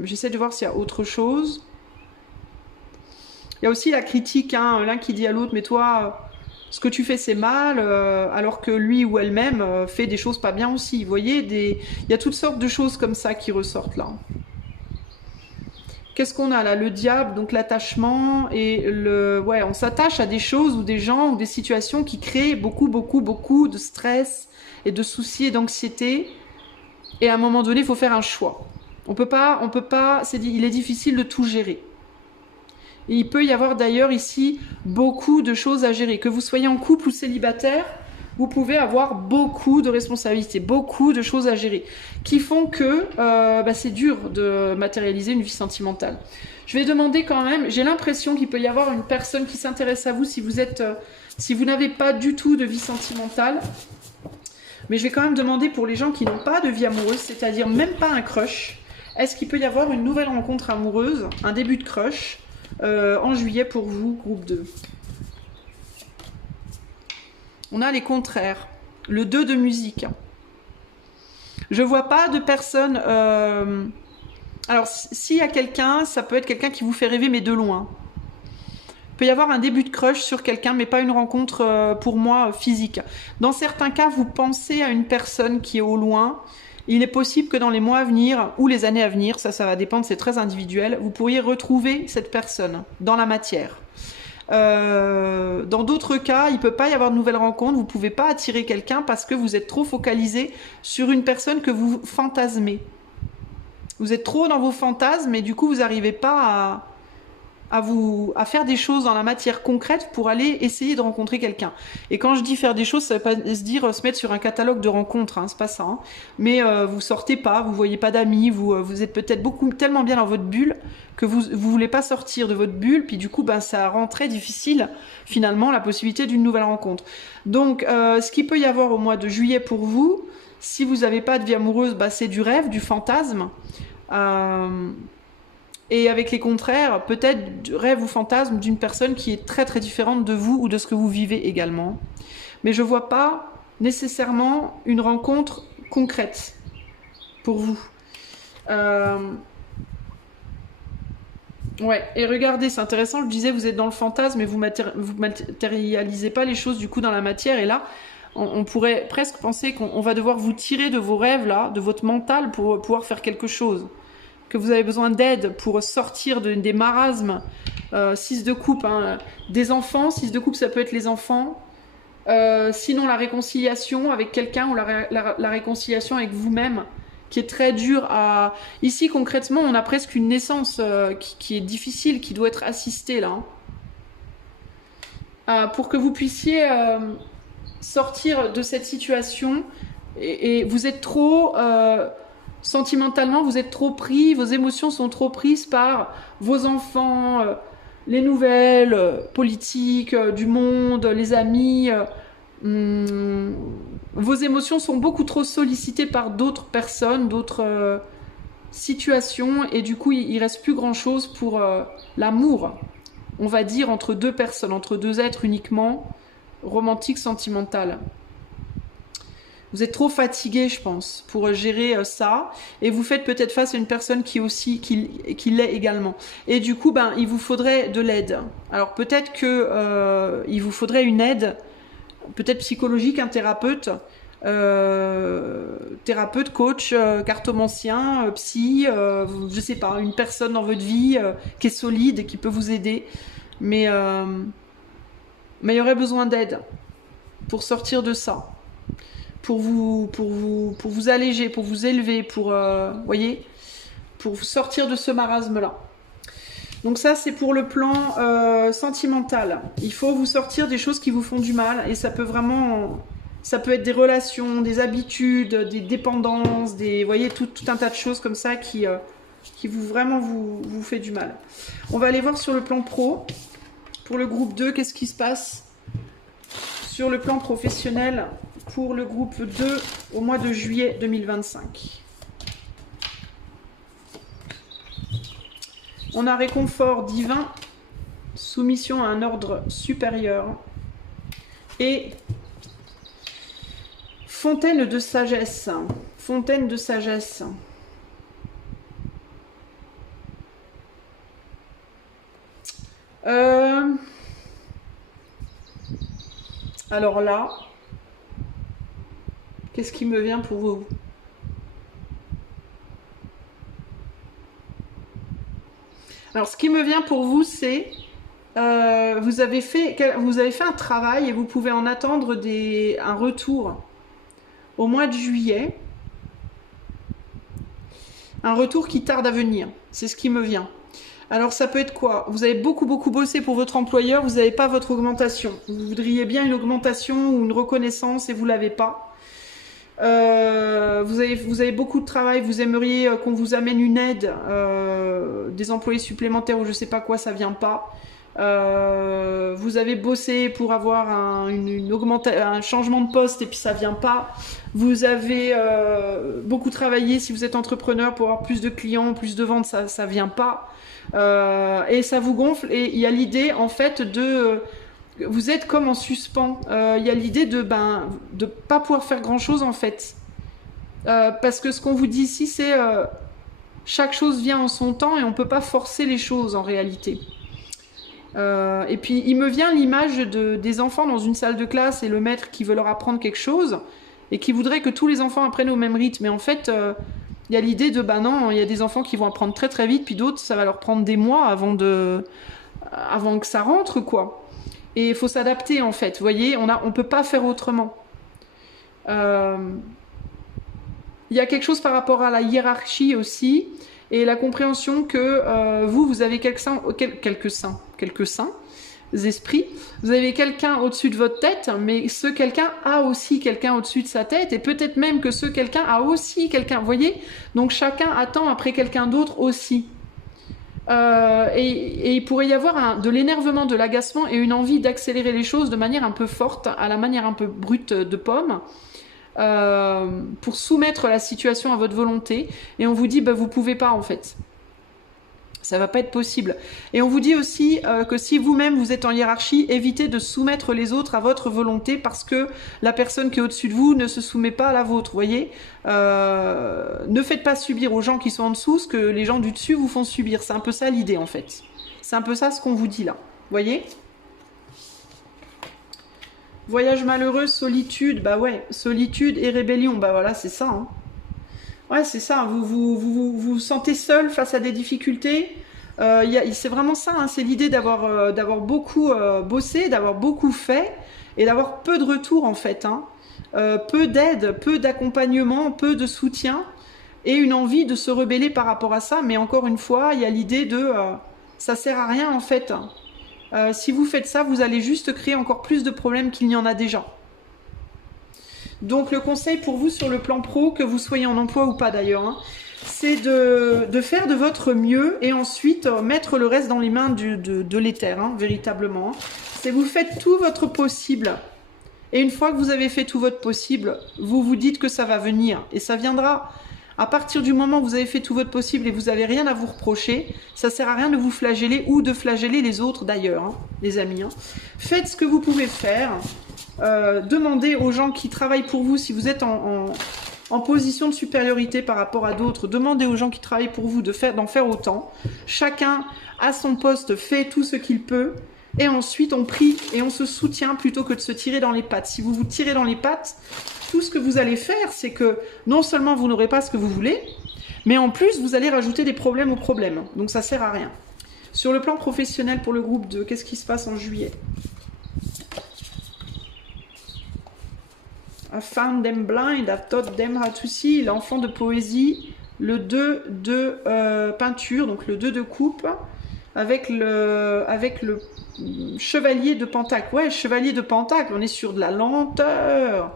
J'essaie de voir s'il y a autre chose. Il y a aussi la critique, hein, l'un qui dit à l'autre, mais toi... ce que tu fais c'est mal, alors que lui ou elle-même fait des choses pas bien aussi. Vous voyez, il y a toutes sortes de choses comme ça qui ressortent là. Qu'est-ce qu'on a là? Le diable, donc l'attachement et on s'attache à des choses ou des gens ou des situations qui créent beaucoup, beaucoup, beaucoup de stress et de soucis et d'anxiété. Et à un moment donné, il faut faire un choix. On peut pas, il est difficile de tout gérer. Et il peut y avoir d'ailleurs ici beaucoup de choses à gérer. Que vous soyez en couple ou célibataire, vous pouvez avoir beaucoup de responsabilités, beaucoup de choses à gérer, qui font que c'est dur de matérialiser une vie sentimentale. Je vais demander quand même, j'ai l'impression qu'il peut y avoir une personne qui s'intéresse à vous si vous n'avez pas du tout de vie sentimentale. Mais je vais quand même demander pour les gens qui n'ont pas de vie amoureuse, c'est-à-dire même pas un crush, est-ce qu'il peut y avoir une nouvelle rencontre amoureuse, un début de crush en juillet pour vous, groupe 2. On a les contraires. Le 2 de musique. Je vois pas de personne... Alors, s'il y a quelqu'un, ça peut être quelqu'un qui vous fait rêver, mais de loin. Il peut y avoir un début de crush sur quelqu'un, mais pas une rencontre, pour moi, physique. Dans certains cas, vous pensez à une personne qui est au loin. Il est possible que dans les mois à venir ou les années à venir, ça va dépendre, c'est très individuel, vous pourriez retrouver cette personne dans la matière. Dans d'autres cas, il ne peut pas y avoir de nouvelles rencontres, vous ne pouvez pas attirer quelqu'un parce que vous êtes trop focalisé sur une personne que vous fantasmez. Vous êtes trop dans vos fantasmes et du coup vous n'arrivez pas à faire des choses dans la matière concrète pour aller essayer de rencontrer quelqu'un. Et quand je dis faire des choses, ça ne veut pas se dire se mettre sur un catalogue de rencontres, hein, c'est pas ça. Hein. Mais vous sortez pas, vous voyez pas d'amis, vous êtes peut-être tellement bien dans votre bulle que vous voulez pas sortir de votre bulle, puis du coup ça rend très difficile finalement la possibilité d'une nouvelle rencontre. Donc ce qu'il peut y avoir au mois de juillet pour vous, si vous n'avez pas de vie amoureuse, c'est du rêve, du fantasme. Et avec les contraires, peut-être du rêve ou fantasme d'une personne qui est très très différente de vous ou de ce que vous vivez également. Mais je vois pas nécessairement une rencontre concrète pour vous. Ouais, et regardez, c'est intéressant, je disais, vous êtes dans le fantasme, mais vous matérialisez pas les choses du coup dans la matière, et là, on pourrait presque penser qu'on va devoir vous tirer de vos rêves, là, de votre mental, pour pouvoir faire quelque chose. Que vous avez besoin d'aide pour sortir des marasmes. 6 de coupe, hein, des enfants, 6 de coupe, ça peut être les enfants. Sinon, la réconciliation avec quelqu'un ou la réconciliation avec vous-même, qui est très dur à... Ici, concrètement, on a presque une naissance qui est difficile, qui doit être assistée, là. Hein. Pour que vous puissiez sortir de cette situation, et vous êtes trop... sentimentalement, vous êtes trop pris, vos émotions sont trop prises par vos enfants, les nouvelles, politiques, du monde, les amis. Vos émotions sont beaucoup trop sollicitées par d'autres personnes, d'autres situations, et du coup, il reste plus grand-chose pour l'amour, on va dire, entre deux personnes, entre deux êtres uniquement, romantique, sentimental. Vous êtes trop fatigué, je pense, pour gérer ça. Et vous faites peut-être face à une personne qui l'est également. Et du coup, il vous faudrait de l'aide. Alors peut-être que il vous faudrait une aide, peut-être psychologique, un thérapeute, coach, cartomancien, psy, je sais pas, une personne dans votre vie qui est solide, qui peut vous aider. Mais il y aurait besoin d'aide pour sortir de ça. Pour vous alléger, pour vous élever, pour sortir de ce marasme-là. Donc ça, c'est pour le plan sentimental. Il faut vous sortir des choses qui vous font du mal, et ça peut être des relations, des habitudes, des dépendances, tout un tas de choses comme ça qui vous fait du mal. On va aller voir sur le plan pro. Pour le groupe 2, qu'est-ce qui se passe sur le plan professionnel pour le groupe 2 au mois de juillet 2025. On a réconfort divin, soumission à un ordre supérieur et fontaine de sagesse. Fontaine de sagesse. Alors là, qu'est-ce qui me vient pour vous? Alors, ce qui me vient pour vous, c'est vous avez fait un travail et vous pouvez en attendre un retour au mois de juillet. Un retour qui tarde à venir. C'est ce qui me vient. Alors, ça peut être quoi? Vous avez beaucoup bossé pour votre employeur, vous n'avez pas votre augmentation. Vous voudriez bien une augmentation ou une reconnaissance et vous ne l'avez pas. Vous avez beaucoup de travail, vous aimeriez qu'on vous amène une aide, des employés supplémentaires ou je sais pas quoi, ça vient pas. Vous avez bossé pour avoir un changement de poste et puis ça vient pas. Vous avez beaucoup travaillé si vous êtes entrepreneur pour avoir plus de clients, plus de ventes, ça vient pas. Et ça vous gonfle et il y a l'idée en fait vous êtes comme en suspens. Il y a l'idée de pas pouvoir faire grand chose en fait. Parce que ce qu'on vous dit ici, c'est chaque chose vient en son temps et on peut pas forcer les choses en réalité. Et puis il me vient l'image des enfants dans une salle de classe et le maître qui veut leur apprendre quelque chose et qui voudrait que tous les enfants apprennent au même rythme. Mais en fait, il y a l'idée de non, il y a des enfants qui vont apprendre très très vite, puis d'autres, ça va leur prendre des mois avant que ça rentre, quoi. Et il faut s'adapter en fait, vous voyez, on peut pas faire autrement. Il y a quelque chose par rapport à la hiérarchie aussi, et la compréhension que vous avez quelques saints esprits, vous avez quelqu'un au-dessus de votre tête, mais ce quelqu'un a aussi quelqu'un au-dessus de sa tête, et peut-être même que ce quelqu'un a aussi quelqu'un, vous voyez, donc chacun attend après quelqu'un d'autre aussi. Et il pourrait y avoir de l'énervement, de l'agacement et une envie d'accélérer les choses de manière un peu forte, à la manière un peu brute de pomme, pour soumettre la situation à votre volonté. Et on vous dit, vous pouvez pas en fait. Ça va pas être possible. Et on vous dit aussi que si vous-même vous êtes en hiérarchie, évitez de soumettre les autres à votre volonté parce que la personne qui est au-dessus de vous ne se soumet pas à la vôtre. Vous voyez, ne faites pas subir aux gens qui sont en dessous ce que les gens du dessus vous font subir. C'est un peu ça l'idée en fait. C'est un peu ça ce qu'on vous dit là. Vous voyez? Voyage malheureux, solitude, bah ouais, solitude et rébellion, bah voilà, c'est ça. Hein. Ouais, c'est ça, vous sentez seul face à des difficultés. C'est vraiment ça, hein, c'est l'idée d'avoir beaucoup bossé, d'avoir beaucoup fait et d'avoir peu de retour en fait. Hein. Peu d'aide, peu d'accompagnement, peu de soutien et une envie de se rebeller par rapport à ça. Mais encore une fois, il y a l'idée de ça sert à rien en fait. Si vous faites ça, vous allez juste créer encore plus de problèmes qu'il n'y en a déjà. Donc le conseil pour vous sur le plan pro, que vous soyez en emploi ou pas d'ailleurs, hein, c'est de faire de votre mieux et ensuite mettre le reste dans les mains de l'éther, hein, véritablement. C'est vous faites tout votre possible. Et une fois que vous avez fait tout votre possible, vous vous dites que ça va venir. Et ça viendra. À partir du moment où vous avez fait tout votre possible et vous n'avez rien à vous reprocher, ça sert à rien de vous flageller ou de flageller les autres d'ailleurs, hein, les amis. Hein. Faites ce que vous pouvez faire. Demandez aux gens qui travaillent pour vous, si vous êtes en position de supériorité par rapport à d'autres, demandez aux gens qui travaillent pour vous d'en faire autant. Chacun à son poste fait tout ce qu'il peut et ensuite on prie et on se soutient plutôt que de se tirer dans les pattes. Si vous vous tirez dans les pattes, tout ce que vous allez faire, c'est que non seulement vous n'aurez pas ce que vous voulez, mais en plus vous allez rajouter des problèmes aux problèmes. Donc ça sert à rien. Sur le plan professionnel pour le groupe 2, qu'est-ce qui se passe en juillet ? I found them blind, I taught them how to see. L'enfant de poésie, le 2 de peinture, donc le 2 de coupe, avec le chevalier de pentacle. Ouais, chevalier de pentacle, on est sur de la lenteur.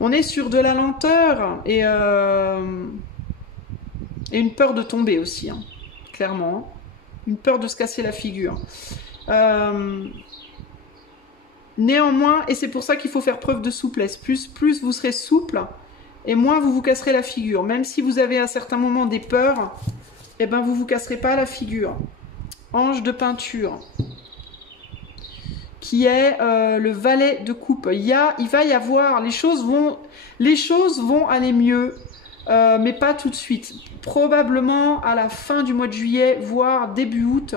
On est sur de la lenteur et une peur de tomber aussi, hein, clairement. Une peur de se casser la figure. Néanmoins, et c'est pour ça qu'il faut faire preuve de souplesse, plus vous serez souple, et moins vous vous casserez la figure. Même si vous avez à certains moments des peurs, eh ben vous vous casserez pas la figure. Ange de peinture, qui est le valet de coupe. Il va y avoir, les choses vont aller mieux, mais pas tout de suite. Probablement à la fin du mois de juillet, voire début août,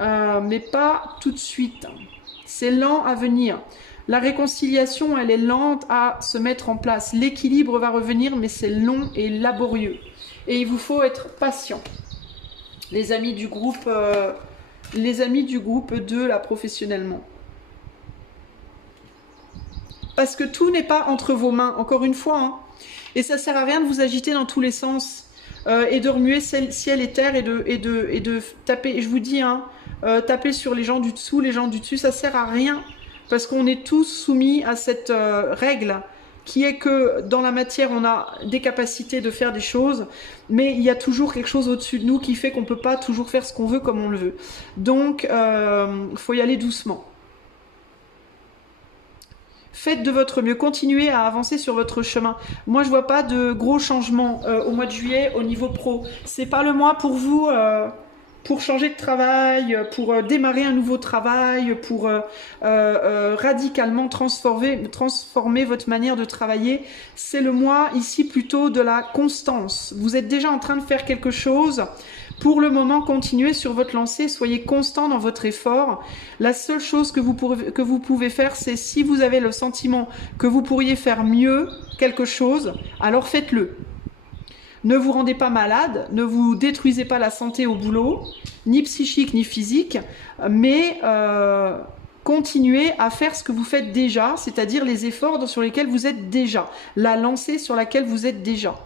mais pas tout de suite. C'est lent à venir. La réconciliation, elle est lente à se mettre en place. L'équilibre va revenir, mais c'est long et laborieux. Et il vous faut être patient. Les amis du groupe 2, là, professionnellement. Parce que tout n'est pas entre vos mains, encore une fois. Hein. Et ça sert à rien de vous agiter dans tous les sens. Et de remuer ciel et terre et de taper. Et je vous dis, hein, taper sur les gens du dessous, ça sert à rien parce qu'on est tous soumis à cette règle qui est que dans la matière on a des capacités de faire des choses, mais il y a toujours quelque chose au-dessus de nous qui fait qu'on ne peut pas toujours faire ce qu'on veut comme on le veut. Donc faut y aller doucement. Faites de votre mieux, continuez à avancer sur votre chemin. Moi, je vois pas de gros changements au mois de juillet au niveau pro. C'est pas le mois pour vous pour changer de travail, pour démarrer un nouveau travail, pour radicalement transformer votre manière de travailler. C'est le mois ici plutôt de la constance. Vous êtes déjà en train de faire quelque chose. Pour le moment, continuez sur votre lancée, soyez constant dans votre effort. La seule chose que vous pouvez faire, c'est si vous avez le sentiment que vous pourriez faire mieux quelque chose, alors faites-le. Ne vous rendez pas malade, ne vous détruisez pas la santé au boulot, ni psychique ni physique, mais continuez à faire ce que vous faites déjà, c'est-à-dire les efforts sur lesquels vous êtes déjà, la lancée sur laquelle vous êtes déjà.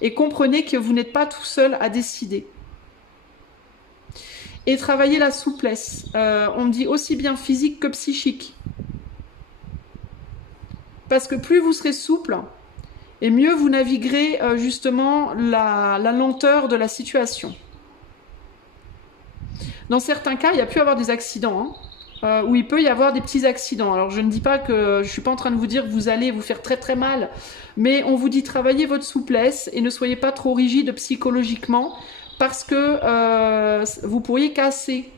Et comprenez que vous n'êtes pas tout seul à décider. Et travailler la souplesse. On dit aussi bien physique que psychique. Parce que plus vous serez souple, et mieux vous naviguerez justement la lenteur de la situation. Dans certains cas, il y a pu avoir des accidents, hein, où il peut y avoir des petits accidents. Alors je ne dis pas que, je ne suis pas en train de vous dire que vous allez vous faire très très mal, mais on vous dit travaillez votre souplesse et ne soyez pas trop rigide psychologiquement, parce que vous pourriez casser.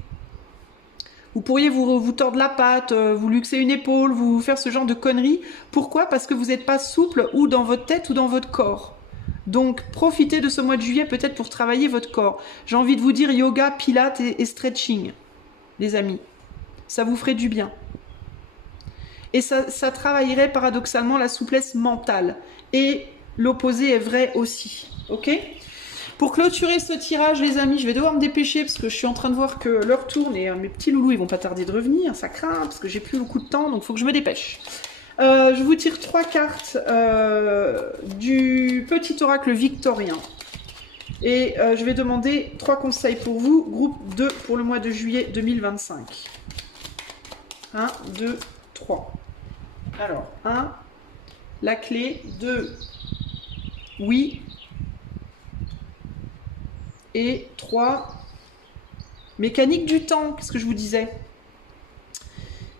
Vous pourriez vous tordre la patte, vous luxer une épaule, vous faire ce genre de conneries. Pourquoi? Parce que vous n'êtes pas souple ou dans votre tête ou dans votre corps. Donc, profitez de ce mois de juillet peut-être pour travailler votre corps. J'ai envie de vous dire yoga, pilates et stretching, les amis. Ça vous ferait du bien. Et ça travaillerait paradoxalement la souplesse mentale. Et l'opposé est vrai aussi. Ok? Pour clôturer ce tirage, les amis, je vais devoir me dépêcher parce que je suis en train de voir que l'heure tourne et mes petits loulous, ils vont pas tarder de revenir. Ça craint parce que j'ai plus beaucoup de temps, donc il faut que je me dépêche. Je vous tire 3 cartes du petit oracle victorien. Et je vais demander 3 conseils pour vous. Groupe 2 pour le mois de juillet 2025. 1, 2, 3. Alors, 1, la clé. 2, oui. Et 3, mécanique du temps. Qu'est-ce que je vous disais?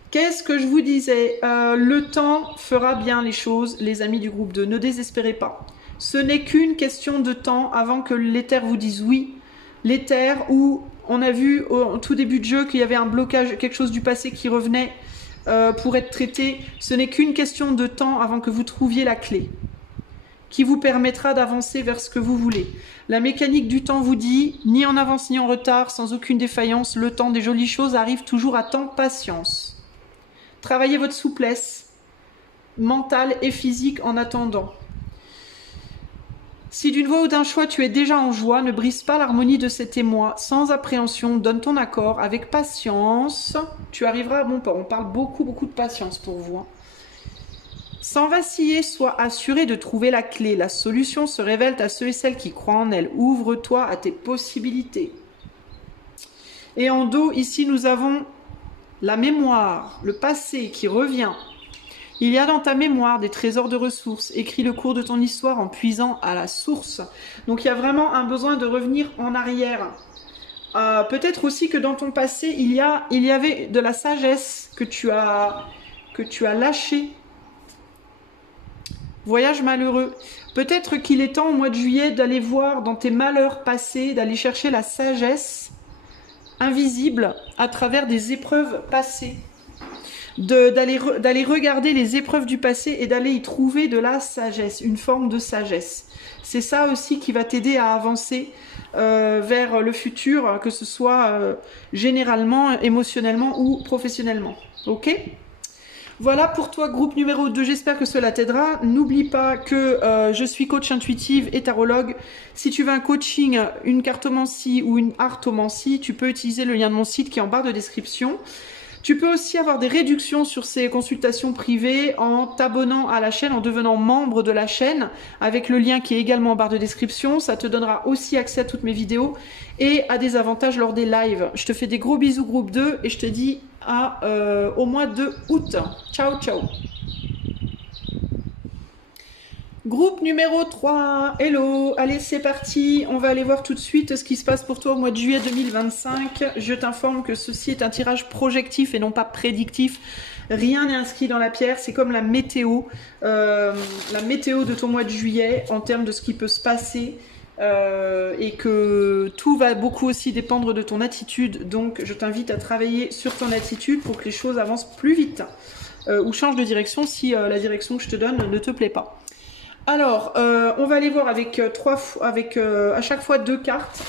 Qu'est-ce que je vous disais? Le temps fera bien les choses, les amis du groupe 2. Ne désespérez pas. Ce n'est qu'une question de temps avant que l'éther vous dise oui. L'éther où on a vu au tout début de jeu qu'il y avait un blocage, quelque chose du passé qui revenait pour être traité. Ce n'est qu'une question de temps avant que vous trouviez la clé qui vous permettra d'avancer vers ce que vous voulez. La mécanique du temps vous dit, ni en avance ni en retard, sans aucune défaillance, le temps des jolies choses arrive toujours à temps, patience. Travaillez votre souplesse mentale et physique en attendant. Si d'une voix ou d'un choix tu es déjà en joie, ne brise pas l'harmonie de cet émoi, sans appréhension, donne ton accord, avec patience, tu arriveras à bon port. On parle beaucoup de patience pour vous. Hein. Sans vaciller, sois assuré de trouver la clé. La solution se révèle à ceux et celles qui croient en elle. Ouvre-toi à tes possibilités. Et en dos, ici, nous avons la mémoire, le passé qui revient. Il y a dans ta mémoire des trésors de ressources. Écris le cours de ton histoire en puisant à la source. Donc, il y a vraiment un besoin de revenir en arrière. Peut-être aussi que dans ton passé, il y avait de la sagesse que tu as lâchée. Voyage malheureux. Peut-être qu'il est temps au mois de juillet d'aller voir dans tes malheurs passés, d'aller chercher la sagesse invisible à travers des épreuves passées. D'aller regarder les épreuves du passé et d'aller y trouver de la sagesse, une forme de sagesse. C'est ça aussi qui va t'aider à avancer vers le futur, que ce soit généralement, émotionnellement ou professionnellement. Ok ? Voilà pour toi, groupe numéro 2, j'espère que cela t'aidera. N'oublie pas que je suis coach intuitive et tarologue. Si tu veux un coaching, une cartomancie ou une artomancie, tu peux utiliser le lien de mon site qui est en barre de description. Tu peux aussi avoir des réductions sur ces consultations privées en t'abonnant à la chaîne, en devenant membre de la chaîne, avec le lien qui est également en barre de description. Ça te donnera aussi accès à toutes mes vidéos et à des avantages lors des lives. Je te fais des gros bisous groupe 2 et je te dis au mois de août. Ciao, ciao. Groupe numéro 3, hello, allez c'est parti, on va aller voir tout de suite ce qui se passe pour toi au mois de juillet 2025. Je t'informe que ceci est un tirage projectif et non pas prédictif. Rien n'est inscrit dans la pierre, c'est comme la météo de ton mois de juillet en termes de ce qui peut se passer. Et que tout va beaucoup aussi dépendre de ton attitude, donc je t'invite à travailler sur ton attitude pour que les choses avancent plus vite ou change de direction si la direction que je te donne ne te plaît pas. Alors, on va aller voir avec à chaque fois 2 cartes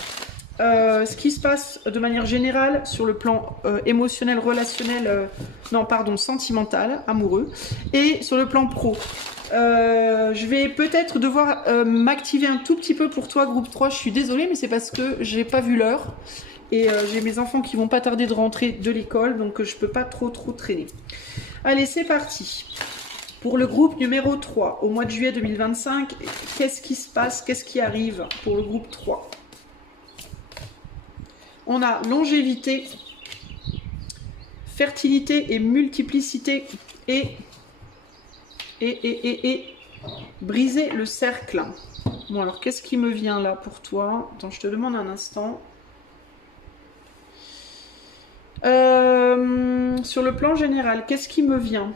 ce qui se passe de manière générale sur le plan émotionnel, relationnel, sentimental, amoureux, et sur le plan pro. Je vais peut-être devoir m'activer un tout petit peu pour toi, groupe 3. Je suis désolée, mais c'est parce que j'ai pas vu l'heure. Et j'ai mes enfants qui vont pas tarder de rentrer de l'école, donc je peux pas trop traîner. Allez, c'est parti. Pour le groupe numéro 3, au mois de juillet 2025, qu'est-ce qui se passe? Qu'est-ce qui arrive pour le groupe 3? On a longévité, fertilité et multiplicité et briser le cercle. Bon, alors qu'est-ce qui me vient là pour toi? Attends, je te demande un instant. Sur le plan général, qu'est-ce qui me vient?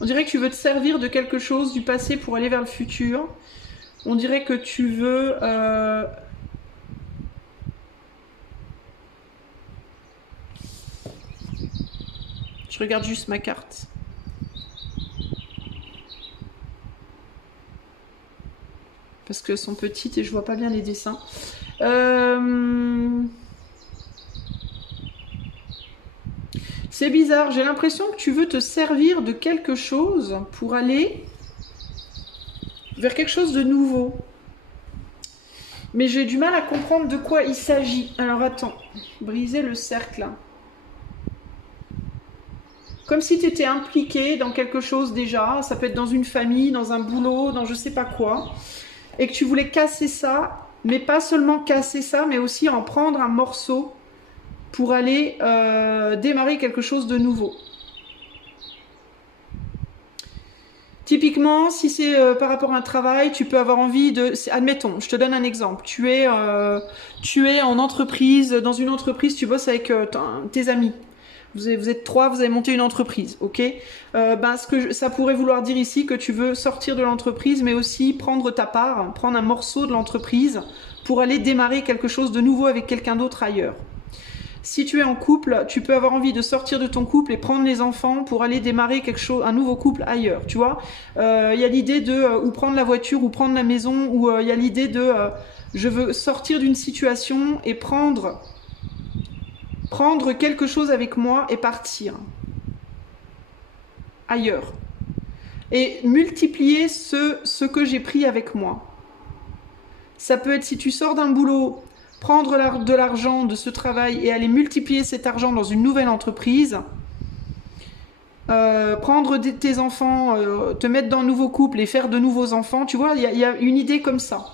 On dirait que tu veux te servir de quelque chose du passé pour aller vers le futur. On dirait que tu veux... Je regarde juste ma carte. Parce qu'elles sont petites et je vois pas bien les dessins. C'est bizarre, j'ai l'impression que tu veux te servir de quelque chose pour aller vers quelque chose de nouveau. Mais j'ai du mal à comprendre de quoi il s'agit. Alors attends, briser le cercle. Comme si tu étais impliqué dans quelque chose déjà, ça peut être dans une famille, dans un boulot, dans je sais pas quoi, et que tu voulais casser ça, mais pas seulement casser ça, mais aussi en prendre un morceau pour aller démarrer quelque chose de nouveau. Typiquement, si c'est par rapport à un travail, tu peux avoir envie de... Admettons, je te donne un exemple. Tu es en entreprise, dans une entreprise, tu bosses avec tes amis. Vous êtes 3, vous avez monté une entreprise, ok. Ça pourrait vouloir dire ici que tu veux sortir de l'entreprise, mais aussi prendre ta part, prendre un morceau de l'entreprise pour aller démarrer quelque chose de nouveau avec quelqu'un d'autre ailleurs. Si tu es en couple, tu peux avoir envie de sortir de ton couple et prendre les enfants pour aller démarrer un nouveau couple ailleurs, tu vois. Y a l'idée de ou prendre la voiture ou prendre la maison, ou y a l'idée de je veux sortir d'une situation et prendre quelque chose avec moi et partir ailleurs. Et multiplier ce que j'ai pris avec moi. Ça peut être si tu sors d'un boulot, prendre de l'argent de ce travail et aller multiplier cet argent dans une nouvelle entreprise. Prendre tes enfants, te mettre dans un nouveau couple et faire de nouveaux enfants. Tu vois, il y a une idée comme ça.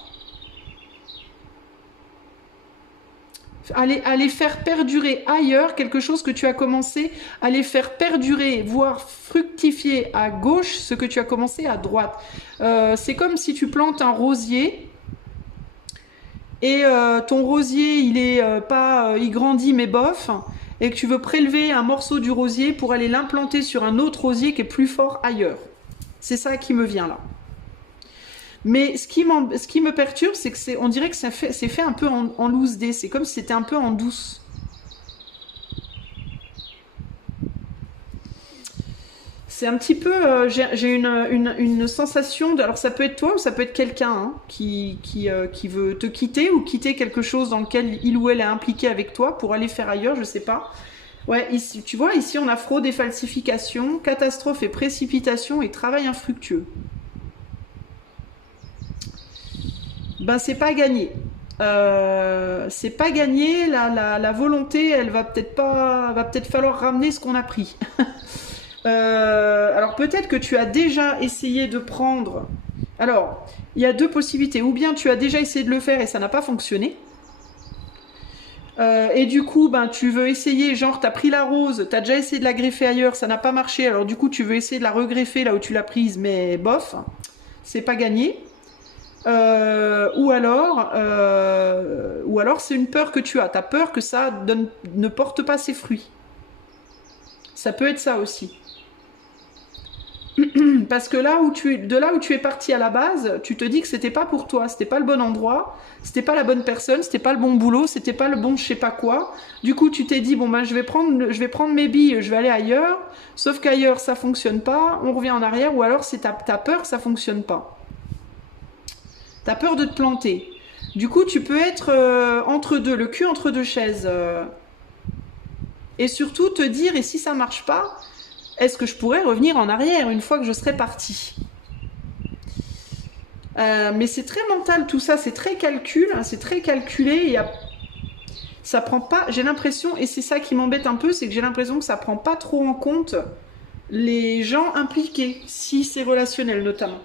Aller faire perdurer ailleurs quelque chose que tu as commencé, aller faire perdurer, voire fructifier à gauche ce que tu as commencé à droite. C'est comme si tu plantes un rosier et ton rosier il grandit mais bof, et que tu veux prélever un morceau du rosier pour aller l'implanter sur un autre rosier qui est plus fort ailleurs. C'est ça qui me vient là. Mais ce qui me perturbe, c'est que on dirait que c'est fait un peu en loose day. C'est comme si c'était un peu en douce. C'est un petit peu... j'ai une sensation de... Alors ça peut être toi ou ça peut être quelqu'un qui veut te quitter ou quitter quelque chose dans lequel il ou elle est impliqué avec toi pour aller faire ailleurs, je sais pas. Ouais, ici, tu vois, ici on a fraude et falsification, catastrophe et précipitation et travail infructueux. Ben c'est pas gagné. C'est pas gagné. La volonté, elle va peut-être falloir ramener ce qu'on a pris. Alors peut-être que tu as déjà essayé de prendre. Alors il y a deux possibilités. Ou bien tu as déjà essayé de le faire et ça n'a pas fonctionné. Et du coup, ben tu veux essayer. Genre t'as pris la rose, t'as déjà essayé de la greffer ailleurs, ça n'a pas marché. Alors du coup tu veux essayer de la regreffer là où tu l'as prise, mais bof, c'est pas gagné. Ou alors c'est une peur que tu as. T'as peur que ça ne porte pas ses fruits. Ça peut être ça aussi. Parce que de là où tu es parti à la base, tu te dis que c'était pas pour toi, c'était pas le bon endroit, c'était pas la bonne personne, c'était pas le bon boulot, c'était pas le bon je sais pas quoi. Du coup, tu t'es dit bon ben je vais prendre mes billes, je vais aller ailleurs. Sauf qu'ailleurs ça fonctionne pas, on revient en arrière, ou alors c'est t'as peur que ça fonctionne pas. T'as peur de te planter. Du coup, tu peux être entre deux, le cul entre deux chaises. Et surtout te dire, et si ça marche pas, est-ce que je pourrais revenir en arrière une fois que je serai parti? Mais c'est très mental tout ça, c'est très c'est très calculé. Ça prend pas, j'ai l'impression, et c'est ça qui m'embête un peu, c'est que j'ai l'impression que ça prend pas trop en compte les gens impliqués, si c'est relationnel notamment.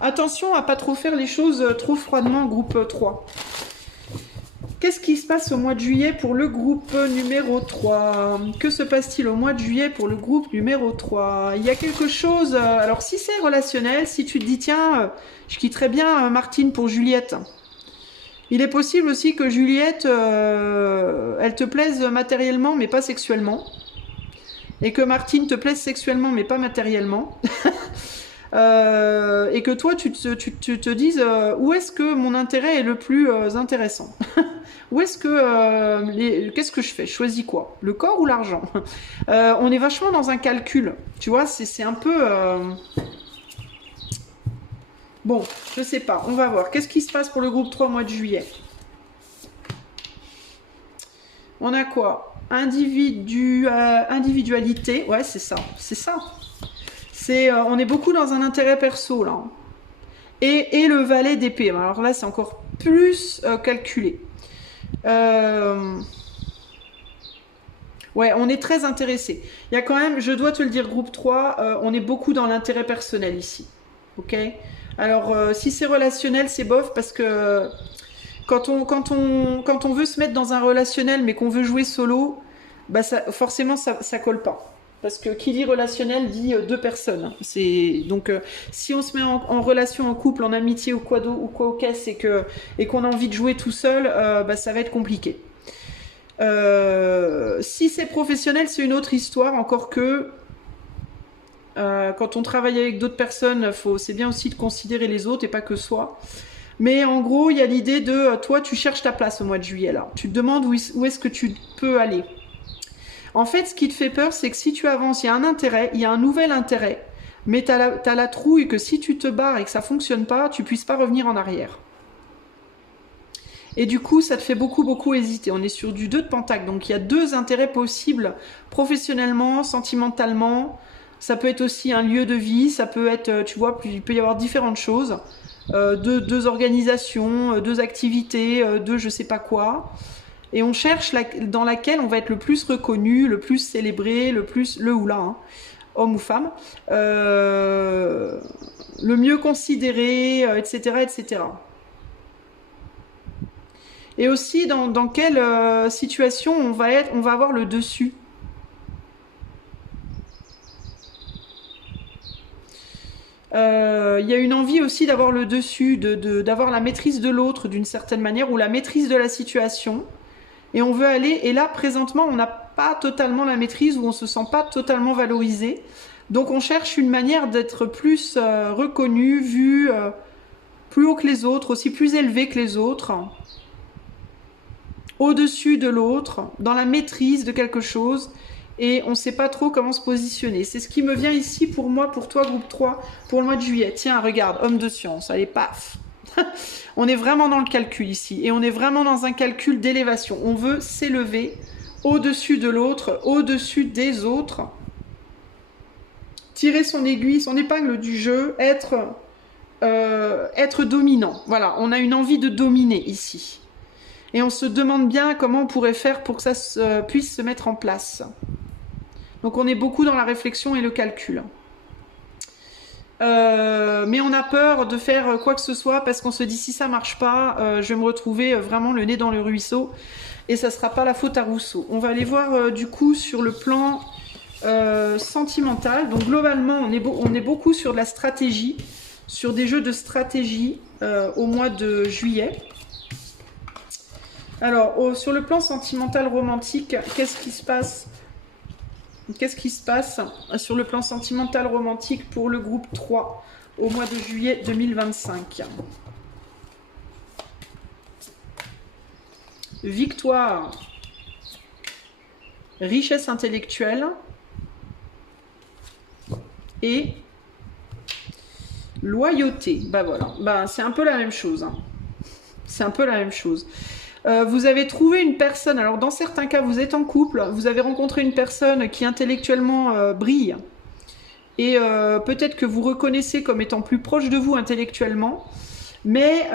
Attention à pas trop faire les choses trop froidement, groupe 3. Qu'est-ce qui se passe au mois de juillet pour le groupe numéro 3? Que se passe-t-il au mois de juillet pour le groupe numéro 3? Il y a quelque chose... alors si c'est relationnel, si tu te dis tiens, je quitterais bien Martine pour Juliette. Il est possible aussi que Juliette, elle te plaise matériellement mais pas sexuellement. et que Martine te plaise sexuellement mais pas matériellement, et que toi tu te dises où est-ce que mon intérêt est le plus intéressant. Où est-ce que qu'est-ce que je fais? Je choisis quoi? Le corps ou l'argent? On est vachement dans un calcul, tu vois, c'est un peu bon, je sais pas, on va voir. Qu'est-ce qui se passe pour le groupe 3 au mois de juillet? On a quoi? Individualité, ouais, c'est ça, c'est ça. On est beaucoup dans un intérêt perso là. Et le valet d'épée. Alors là, c'est encore plus calculé. Ouais, on est très intéressé. Il y a quand même, je dois te le dire, groupe 3, on est beaucoup dans l'intérêt personnel ici. Ok? Alors, si c'est relationnel, c'est bof parce que quand on veut se mettre dans un relationnel mais qu'on veut jouer solo, bah forcément ça colle pas. Parce que qui dit relationnel dit deux personnes. Donc si on se met en relation, en couple, en amitié ou quoi au caisse et qu'on a envie de jouer tout seul, bah ça va être compliqué. Si c'est professionnel, c'est une autre histoire. Encore que quand on travaille avec d'autres personnes, c'est bien aussi de considérer les autres et pas que soi. Mais en gros, il y a l'idée de toi, tu cherches ta place au mois de juillet là. Tu te demandes où est-ce que tu peux aller. En fait, ce qui te fait peur, c'est que si tu avances, il y a un intérêt, il y a un nouvel intérêt, mais t'as la trouille que si tu te barres et que ça fonctionne pas, tu puisses pas revenir en arrière. Et du coup, ça te fait beaucoup hésiter. On est sur du 2 de pentacle, donc il y a deux intérêts possibles, professionnellement, sentimentalement. Ça peut être aussi un lieu de vie, ça peut être, tu vois, il peut y avoir différentes choses. Deux organisations, deux activités, deux je sais pas quoi. Et on cherche dans laquelle on va être le plus reconnu, le plus célébré, le ou la, hein, homme ou femme, le mieux considéré, etc., etc. Et aussi dans quelle situation on va avoir le dessus. Il y a une envie aussi d'avoir le dessus, d'avoir la maîtrise de l'autre d'une certaine manière, ou la maîtrise de la situation. Et on veut aller, et là présentement on n'a pas totalement la maîtrise, ou on se sent pas totalement valorisé. Donc on cherche une manière d'être plus reconnu, vu plus haut que les autres, aussi plus élevé que les autres, au-dessus de l'autre, dans la maîtrise de quelque chose, et on ne sait pas trop comment se positionner. C'est ce qui me vient ici pour moi, pour toi, groupe 3, pour le mois de juillet. Tiens, regarde, homme de science, allez, paf. On est vraiment dans le calcul ici, et on est vraiment dans un calcul d'élévation. On veut s'élever au-dessus de l'autre, au-dessus des autres, tirer son aiguille, son épingle du jeu, être dominant. Voilà, on a une envie de dominer ici. Et on se demande bien comment on pourrait faire pour que ça puisse se mettre en place. Donc on est beaucoup dans la réflexion et le calcul. Mais on a peur de faire quoi que ce soit parce qu'on se dit si ça marche pas, je vais me retrouver vraiment le nez dans le ruisseau et ça sera pas la faute à Rousseau. On va aller voir du coup sur le plan sentimental. Donc globalement on est beaucoup sur de la stratégie, sur des jeux de stratégie au mois de juillet. Alors sur le plan sentimental romantique, qu'est-ce qui se passe? Qu'est-ce qui se passe sur le plan sentimental romantique pour le groupe 3 au mois de juillet 2025? Victoire, richesse intellectuelle et loyauté. Bah voilà, bah, c'est un peu la même chose. Hein. C'est un peu la même chose. Vous avez trouvé une personne, alors dans certains cas vous êtes en couple, vous avez rencontré une personne qui intellectuellement brille et peut-être que vous reconnaissez comme étant plus proche de vous intellectuellement, mais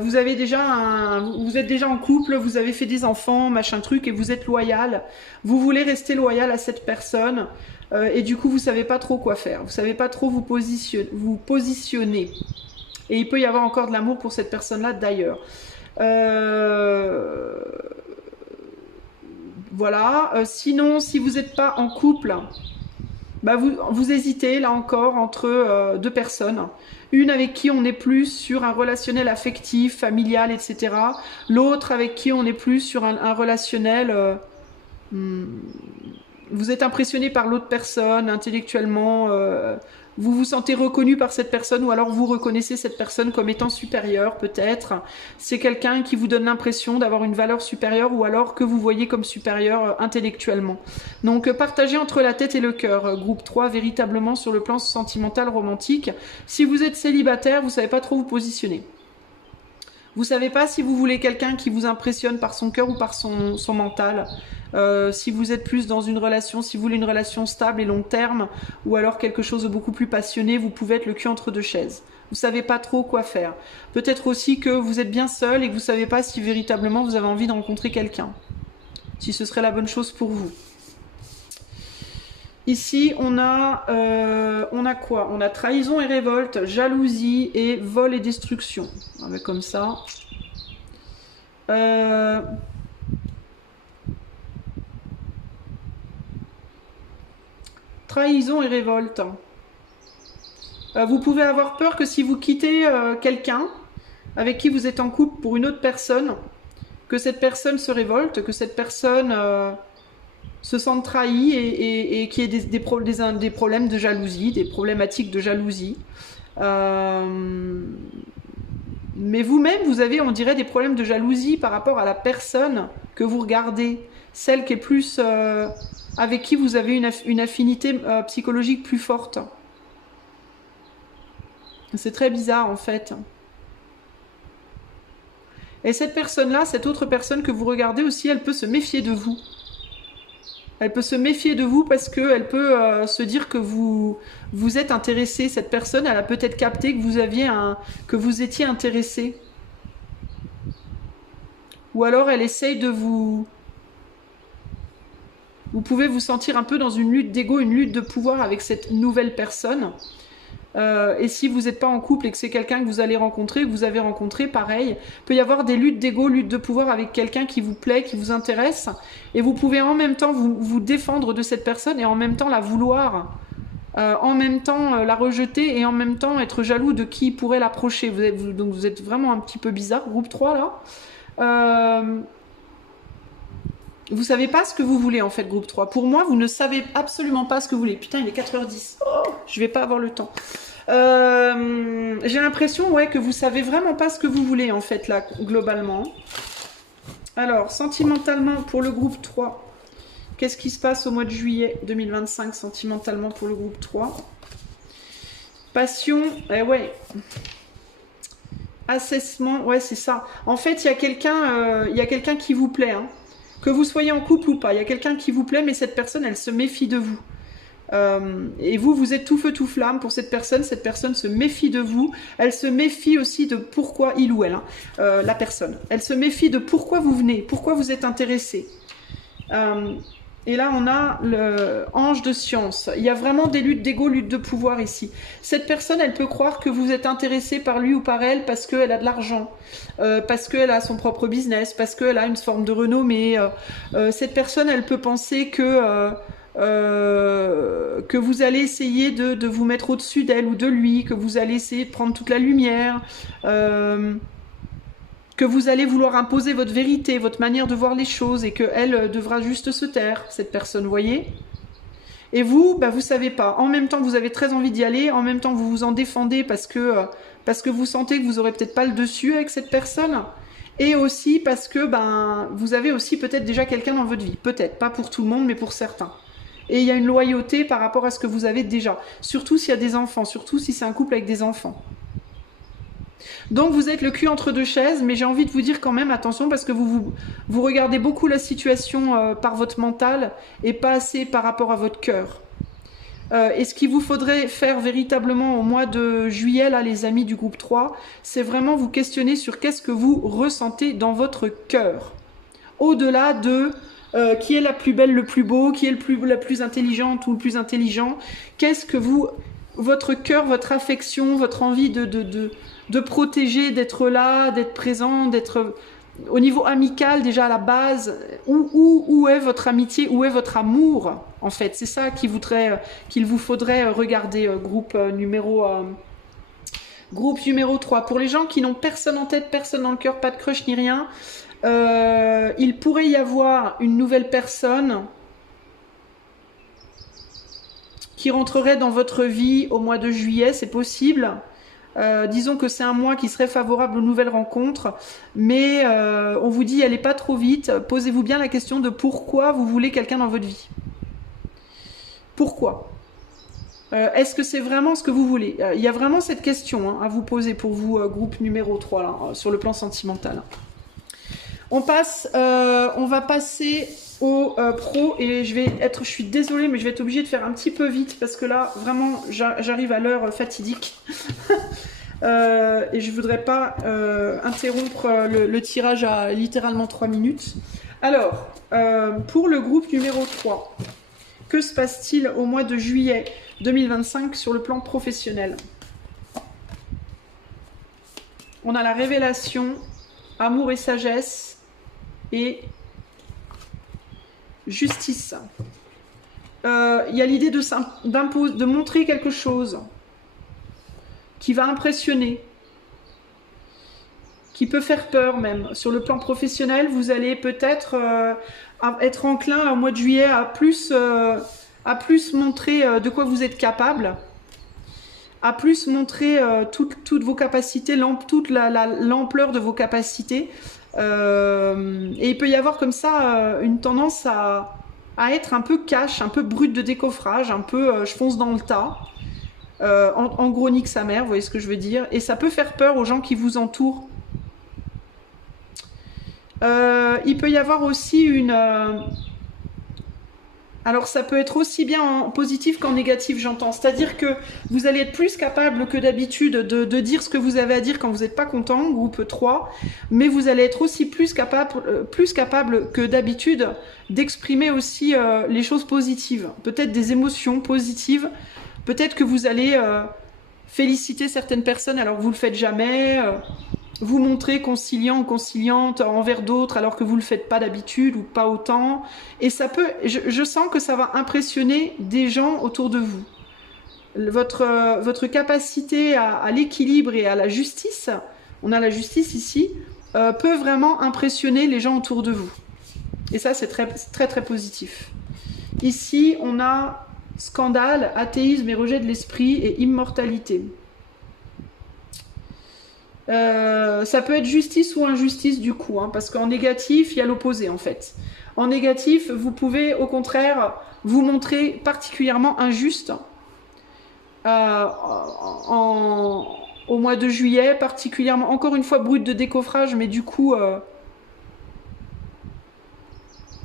vous êtes déjà en couple, vous avez fait des enfants, machin truc, et vous êtes loyal, vous voulez rester loyal à cette personne et du coup vous savez pas trop quoi faire, vous savez pas trop vous positionner. Et il peut y avoir encore de l'amour pour cette personne-là d'ailleurs. Voilà. Sinon, si vous n'êtes pas en couple, bah vous hésitez là encore entre deux personnes. Une avec qui on est plus sur un relationnel affectif, familial, etc. L'autre avec qui on est plus sur un relationnel vous êtes impressionné par l'autre personne intellectuellement, vous vous sentez reconnu par cette personne ou alors vous reconnaissez cette personne comme étant supérieure peut-être. C'est quelqu'un qui vous donne l'impression d'avoir une valeur supérieure ou alors que vous voyez comme supérieur intellectuellement. Donc partagez entre la tête et le cœur, groupe 3, véritablement sur le plan sentimental romantique. Si vous êtes célibataire, vous savez pas trop vous positionner. Vous savez pas si vous voulez quelqu'un qui vous impressionne par son cœur ou par son mental. Si vous êtes plus dans une relation, si vous voulez une relation stable et long terme, ou alors quelque chose de beaucoup plus passionné, vous pouvez être le cul entre deux chaises. Vous savez pas trop quoi faire. Peut-être aussi que vous êtes bien seul et que vous savez pas si véritablement vous avez envie de rencontrer quelqu'un. Si ce serait la bonne chose pour vous. Ici, on a quoi? On a trahison et révolte, jalousie et vol et destruction. On va comme ça. Trahison et révolte. Vous pouvez avoir peur que si vous quittez quelqu'un avec qui vous êtes en couple pour une autre personne, que cette personne se révolte, que cette personne se sente trahie et qu'il y ait des problèmes de jalousie, des problématiques de jalousie. Mais vous-même, vous avez, on dirait, des problèmes de jalousie par rapport à la personne que vous regardez, celle qui est plus avec qui vous avez une affinité psychologique plus forte. C'est très bizarre en fait. Et cette personne-là, cette autre personne que vous regardez aussi, elle peut se méfier de vous. Elle peut se méfier de vous parce qu'elle peut se dire que vous êtes intéressé. Cette personne, elle a peut-être capté que vous étiez intéressé. Ou alors elle essaye de vous... Vous pouvez vous sentir un peu dans une lutte d'ego, une lutte de pouvoir avec cette nouvelle personne. Et si vous n'êtes pas en couple et que c'est quelqu'un que vous allez rencontrer, que vous avez rencontré, pareil, il peut y avoir des luttes d'ego, luttes de pouvoir avec quelqu'un qui vous plaît, qui vous intéresse, et vous pouvez en même temps vous défendre de cette personne et en même temps la vouloir, en même temps la rejeter et en même temps être jaloux de qui pourrait l'approcher. Donc vous êtes vraiment un petit peu bizarre, groupe 3 là. Vous savez pas ce que vous voulez en fait, groupe 3. Pour moi, vous ne savez absolument pas ce que vous voulez. Putain, il est 4h10. Oh, je vais pas avoir le temps. J'ai l'impression que vous savez vraiment pas ce que vous voulez en fait là, globalement. Alors, sentimentalement pour le groupe 3, qu'est-ce qui se passe au mois de juillet 2025 sentimentalement pour le groupe 3? Passion, assessment, c'est ça. En fait, il y a quelqu'un qui vous plaît, hein. Que vous soyez en couple ou pas, il y a quelqu'un qui vous plaît, mais cette personne, elle se méfie de vous. Et vous êtes tout feu, tout flamme pour cette personne se méfie de vous. Elle se méfie aussi de pourquoi il ou elle, la personne. Elle se méfie de pourquoi vous venez, pourquoi vous êtes intéressé. Et là, on a le ange de science. Il y a vraiment des luttes d'ego, luttes de pouvoir ici. Cette personne, elle peut croire que vous êtes intéressé par lui ou par elle parce qu'elle a de l'argent, parce qu'elle a son propre business, parce qu'elle a une forme de renommée. Cette personne, elle peut penser que vous allez essayer de vous mettre au-dessus d'elle ou de lui, que vous allez essayer de prendre toute la lumière, que vous allez vouloir imposer votre vérité, votre manière de voir les choses et qu'elle devra juste se taire, cette personne, voyez. Et vous, vous savez pas. En même temps, vous avez très envie d'y aller, en même temps, vous vous en défendez parce que vous sentez que vous aurez peut-être pas le dessus avec cette personne. Et aussi parce que vous avez aussi peut-être déjà quelqu'un dans votre vie. Peut-être, pas pour tout le monde, mais pour certains. Et il y a une loyauté par rapport à ce que vous avez déjà. Surtout s'il y a des enfants, surtout si c'est un couple avec des enfants. Donc vous êtes le cul entre deux chaises, mais j'ai envie de vous dire quand même attention parce que vous regardez beaucoup la situation par votre mental et pas assez par rapport à votre cœur. Et ce qu'il vous faudrait faire véritablement au mois de juillet, là les amis du groupe 3, c'est vraiment vous questionner sur qu'est-ce que vous ressentez dans votre cœur. Au-delà de qui est la plus belle, le plus beau, qui est la plus intelligente ou le plus intelligent, qu'est-ce que votre cœur, votre affection, votre envie de protéger, d'être là, d'être présent, d'être au niveau amical déjà à la base. Où est votre amitié, où est votre amour en fait? C'est ça qu'il vous faudrait regarder, groupe numéro 3. Pour les gens qui n'ont personne en tête, personne dans le cœur, pas de crush ni rien, il pourrait y avoir une nouvelle personne qui rentreraient dans votre vie au mois de juillet, c'est possible. Disons que c'est un mois qui serait favorable aux nouvelles rencontres, mais on vous dit allez pas trop vite, posez-vous bien la question de pourquoi vous voulez quelqu'un dans votre vie. Pourquoi? Est-ce que c'est vraiment ce que vous voulez? Il y a vraiment cette question hein, à vous poser pour vous, groupe numéro 3, là, sur le plan sentimental. On va passer au pro, et je suis désolée, mais je vais être obligée de faire un petit peu vite, parce que là, vraiment, j'arrive à l'heure fatidique. Et je voudrais pas interrompre le tirage à littéralement 3 minutes. Alors, pour le groupe numéro 3, que se passe-t-il au mois de juillet 2025 sur le plan professionnel? On a la révélation, amour et sagesse, et justice. Il y a l'idée de montrer quelque chose qui va impressionner, qui peut faire peur même. Sur le plan professionnel, vous allez peut-être être enclin au mois de juillet à plus montrer de quoi vous êtes capable, à plus montrer toutes vos capacités, toute l'ampleur de vos capacités. Et il peut y avoir comme ça une tendance à être un peu cash, un peu brut de décoffrage, un peu je fonce dans le tas. En gros, nique sa mère, vous voyez ce que je veux dire. Et ça peut faire peur aux gens qui vous entourent. Il peut y avoir aussi alors ça peut être aussi bien en positif qu'en négatif, j'entends. C'est-à-dire que vous allez être plus capable que d'habitude de dire ce que vous avez à dire quand vous n'êtes pas content, groupe 3, mais vous allez être aussi plus capable que d'habitude d'exprimer aussi les choses positives. Peut-être des émotions positives. Peut-être que vous allez féliciter certaines personnes alors que vous ne le faites jamais, vous montrer conciliant ou conciliante envers d'autres alors que vous ne le faites pas d'habitude ou pas autant. Et ça peut, je sens que ça va impressionner des gens autour de vous. Votre capacité à l'équilibre et à la justice, on a la justice ici, peut vraiment impressionner les gens autour de vous. Et ça, c'est très, très, très positif. Ici, on a scandale, athéisme et rejet de l'esprit et immortalité. Ça peut être justice ou injustice du coup, hein, parce qu'en négatif, il y a l'opposé en fait. En négatif, vous pouvez au contraire vous montrer particulièrement injuste au mois de juillet, particulièrement, encore une fois, brut de décoffrage, mais du coup,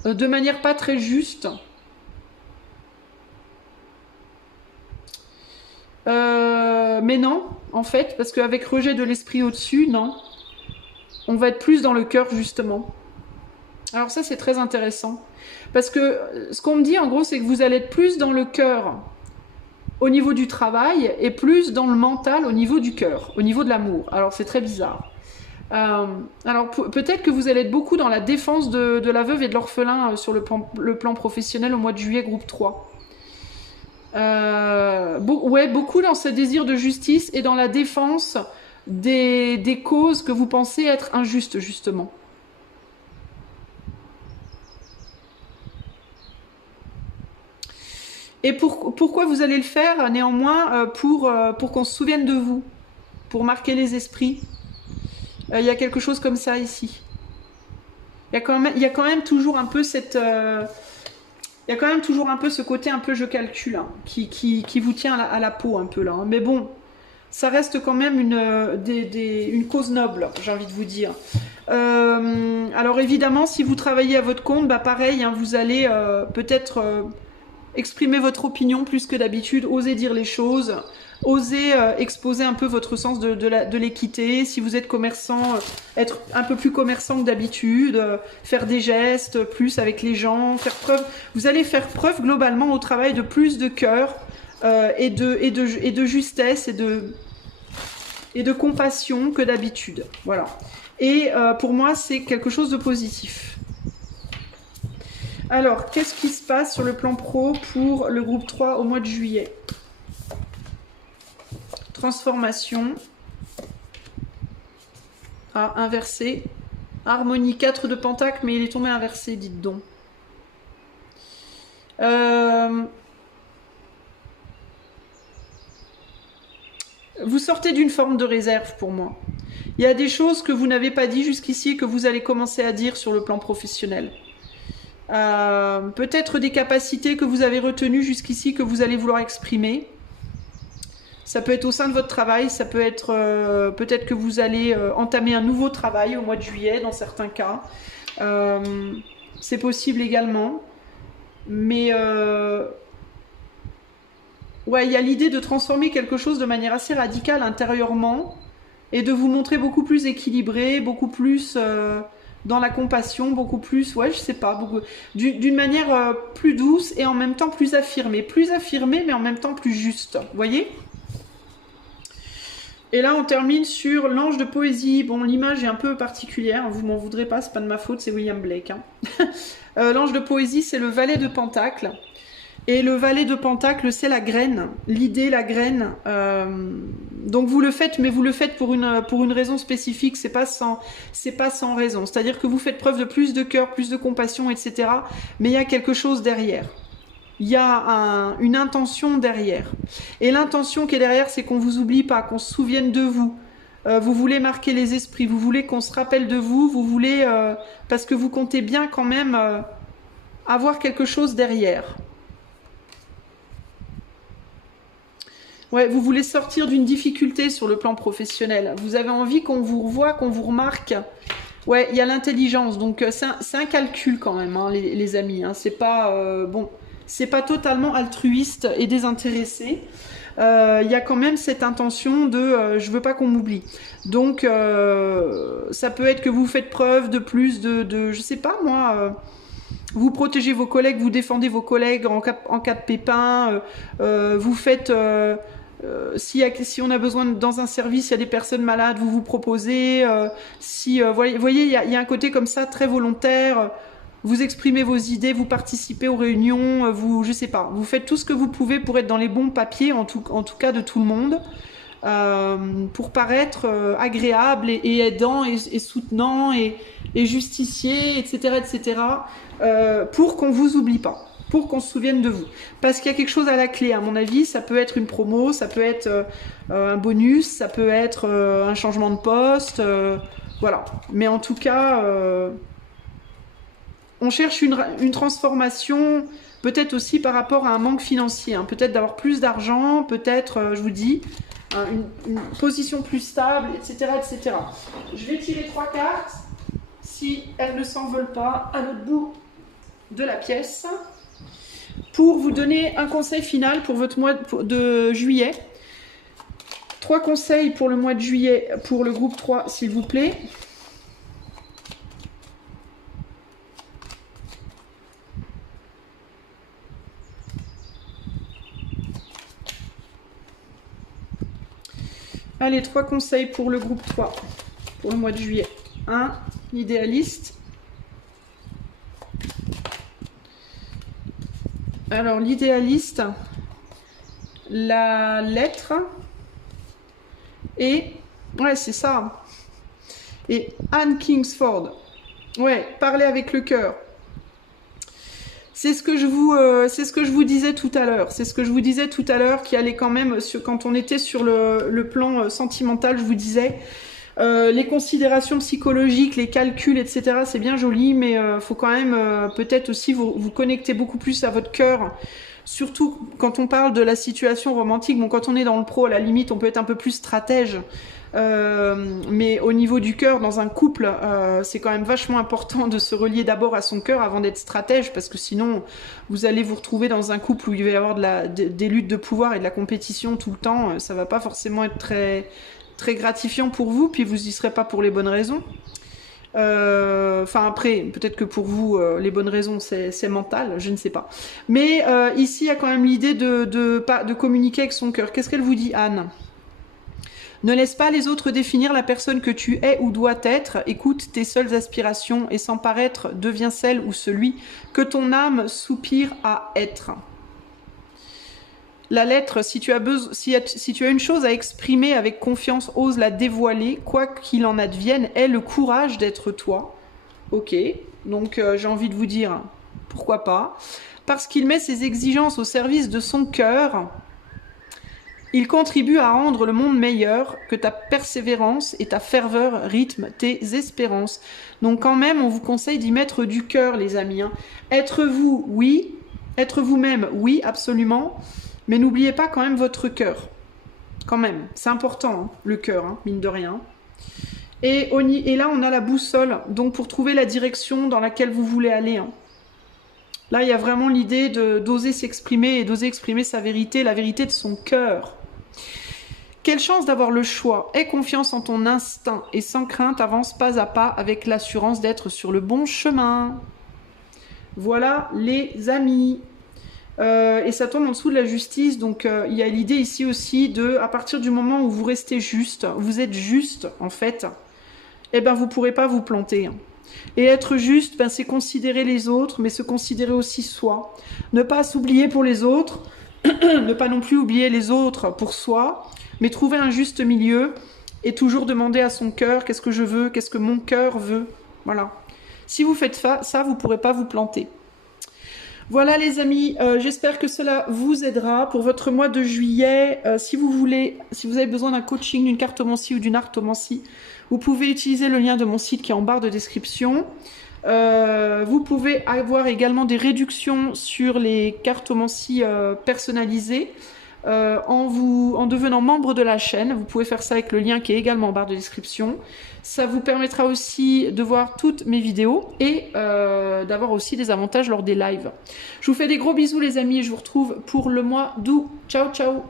de manière pas très juste. Mais non, en fait, parce qu'avec rejet de l'esprit au-dessus, non. On va être plus dans le cœur, justement. Alors ça, c'est très intéressant. Parce que ce qu'on me dit, en gros, c'est que vous allez être plus dans le cœur au niveau du travail et plus dans le mental au niveau du cœur, au niveau de l'amour. Alors c'est très bizarre. Alors peut-être que vous allez être beaucoup dans la défense de la veuve et de l'orphelin sur le plan professionnel au mois de juillet, groupe 3. Ouais, beaucoup dans ce désir de justice et dans la défense des causes que vous pensez être injustes, justement. Et pourquoi vous allez le faire, néanmoins, pour qu'on se souvienne de vous, pour marquer les esprits. Il y a quelque chose comme ça ici. Il y a quand même toujours un peu cette... il y a quand même toujours un peu ce côté un peu je calcule, hein, qui vous tient à la peau un peu là. Hein. Mais bon, ça reste quand même une cause noble, j'ai envie de vous dire. Alors évidemment, si vous travaillez à votre compte, bah pareil, hein, vous allez peut-être exprimer votre opinion plus que d'habitude, oser dire les choses, oser exposer un peu votre sens de l'équité. Si vous êtes commerçant, être un peu plus commerçant que d'habitude, faire des gestes plus avec les gens, faire preuve. Vous allez faire preuve globalement au travail de plus de cœur et de justesse et de compassion que d'habitude. Voilà. Et pour moi, c'est quelque chose de positif. Alors, qu'est-ce qui se passe sur le plan pro pour le groupe 3 au mois de juillet? Transformation. Ah, inversé. Harmonie, 4 de pentacle, mais il est tombé inversé, dites donc. Vous sortez d'une forme de réserve pour moi. Il y a des choses que vous n'avez pas dit jusqu'ici et que vous allez commencer à dire sur le plan professionnel. Peut-être des capacités que vous avez retenues jusqu'ici que vous allez vouloir exprimer. Ça peut être au sein de votre travail, ça peut être peut-être que vous allez entamer un nouveau travail au mois de juillet dans certains cas. C'est possible également. Mais ouais, il y a l'idée de transformer quelque chose de manière assez radicale intérieurement et de vous montrer beaucoup plus équilibré, beaucoup plus dans la compassion, beaucoup plus, ouais, je sais pas, d'une manière plus douce et en même temps plus affirmée. Plus affirmée, mais en même temps plus juste. Vous voyez ? Et là, on termine sur l'ange de poésie. Bon, l'image est un peu particulière, vous m'en voudrez pas, c'est pas de ma faute, c'est William Blake. Hein. L'ange de poésie, c'est le valet de Pentacle. Et le valet de Pentacle, c'est la graine, l'idée, la graine. Donc vous le faites, mais vous le faites pour une raison spécifique, c'est pas sans raison. C'est-à-dire que vous faites preuve de plus de cœur, plus de compassion, etc. Mais il y a quelque chose derrière. Il y a une intention derrière. Et l'intention qui est derrière, c'est qu'on vous oublie pas, qu'on se souvienne de vous. Vous voulez marquer les esprits, vous voulez qu'on se rappelle de vous, vous voulez... parce que vous comptez bien quand même avoir quelque chose derrière. Ouais, vous voulez sortir d'une difficulté sur le plan professionnel. Vous avez envie qu'on vous revoie, qu'on vous remarque. Ouais, il y a l'intelligence. Donc, c'est un calcul quand même, hein, les amis. Hein. C'est pas... bon... C'est pas totalement altruiste et désintéressé. Il y a quand même cette intention de je veux pas qu'on m'oublie. Donc ça peut être que vous faites preuve de plus de je sais pas moi, vous protégez vos collègues, vous défendez vos collègues en cas de pépin, vous faites si on a besoin dans un service, il y a des personnes malades, vous vous proposez. Vous voyez, il y a un côté comme ça très volontaire. Vous exprimez vos idées, vous participez aux réunions, je sais pas, vous faites tout ce que vous pouvez pour être dans les bons papiers, en tout cas de tout le monde, pour paraître agréable et aidant et soutenant et justicier, etc., etc., pour qu'on vous oublie pas, pour qu'on se souvienne de vous. Parce qu'il y a quelque chose à la clé, à mon avis, ça peut être une promo, ça peut être un bonus, ça peut être un changement de poste, voilà. Mais en tout cas... on cherche une transformation, peut-être aussi par rapport à un manque financier, hein. Peut-être d'avoir plus d'argent, peut-être, je vous dis, une position plus stable, etc., etc. Je vais tirer 3 cartes, si elles ne s'en veulent pas, à l'autre bout de la pièce, pour vous donner un conseil final pour votre mois de juillet. 3 conseils pour le mois de juillet, pour le groupe 3, s'il vous plaît. Allez, 3 conseils pour le groupe 3, pour le mois de juillet. 1, l'idéaliste. Alors, l'idéaliste, la lettre, et... ouais, c'est ça. Et Anne Kingsford. Ouais, parler avec le cœur. C'est ce que je vous disais tout à l'heure. C'est ce que je vous disais tout à l'heure, qui allait quand même, quand on était sur le plan sentimental, je vous disais, les considérations psychologiques, les calculs, etc., c'est bien joli, mais faut quand même peut-être aussi vous connecter beaucoup plus à votre cœur. Surtout quand on parle de la situation romantique. Bon, quand on est dans le pro, à la limite, on peut être un peu plus stratège. Mais au niveau du cœur, dans un couple, c'est quand même vachement important de se relier d'abord à son cœur avant d'être stratège, parce que sinon vous allez vous retrouver dans un couple où il va y avoir des luttes de pouvoir et de la compétition tout le temps. Ça va pas forcément être très, très gratifiant pour vous, puis vous y serez pas pour les bonnes raisons. Enfin après, peut-être que pour vous, les bonnes raisons, c'est mental, je ne sais pas. Mais ici, il y a quand même l'idée de communiquer avec son cœur. Qu'est-ce qu'elle vous dit, Anne ? Ne laisse pas les autres définir la personne que tu es ou dois être. Écoute tes seules aspirations et sans paraître, deviens celle ou celui que ton âme soupire à être. La lettre, si tu as une chose à exprimer avec confiance, ose la dévoiler, quoi qu'il en advienne, aie le courage d'être toi. Ok, donc j'ai envie de vous dire, pourquoi pas ? Parce qu'il met ses exigences au service de son cœur. Il contribue à rendre le monde meilleur, que ta persévérance et ta ferveur rythment tes espérances. Donc quand même, on vous conseille d'y mettre du cœur, les amis. Hein. Être vous, oui. Être vous-même, oui, absolument. Mais n'oubliez pas quand même votre cœur. Quand même, c'est important, hein, le cœur, hein, mine de rien. Et là, on a la boussole, donc pour trouver la direction dans laquelle vous voulez aller. Hein. Là, il y a vraiment l'idée d'oser s'exprimer et d'oser exprimer sa vérité, la vérité de son cœur. Quelle chance d'avoir le choix. Aie confiance en ton instinct et sans crainte, avance pas à pas avec l'assurance d'être sur le bon chemin. Voilà les amis. Et ça tombe en dessous de la justice, donc il y a l'idée ici aussi de, à partir du moment où vous restez juste, vous êtes juste en fait, eh ben vous pourrez pas vous planter. Et être juste, ben, c'est considérer les autres, mais se considérer aussi soi. Ne pas s'oublier pour les autres, ne pas non plus oublier les autres pour soi, mais trouver un juste milieu et toujours demander à son cœur qu'est-ce que je veux, qu'est-ce que mon cœur veut. Voilà. Si vous faites ça, vous ne pourrez pas vous planter. Voilà les amis, j'espère que cela vous aidera pour votre mois de juillet. Si vous avez besoin d'un coaching, d'une cartomancie ou d'une artomancie, vous pouvez utiliser le lien de mon site qui est en barre de description. Vous pouvez avoir également des réductions sur les cartomancies personnalisées en devenant membre de la chaîne. Vous pouvez faire ça avec le lien qui est également en barre de description. Ça vous permettra aussi de voir toutes mes vidéos et d'avoir aussi des avantages lors des lives. Je vous fais des gros bisous les amis et je vous retrouve pour le mois d'août. Ciao ciao.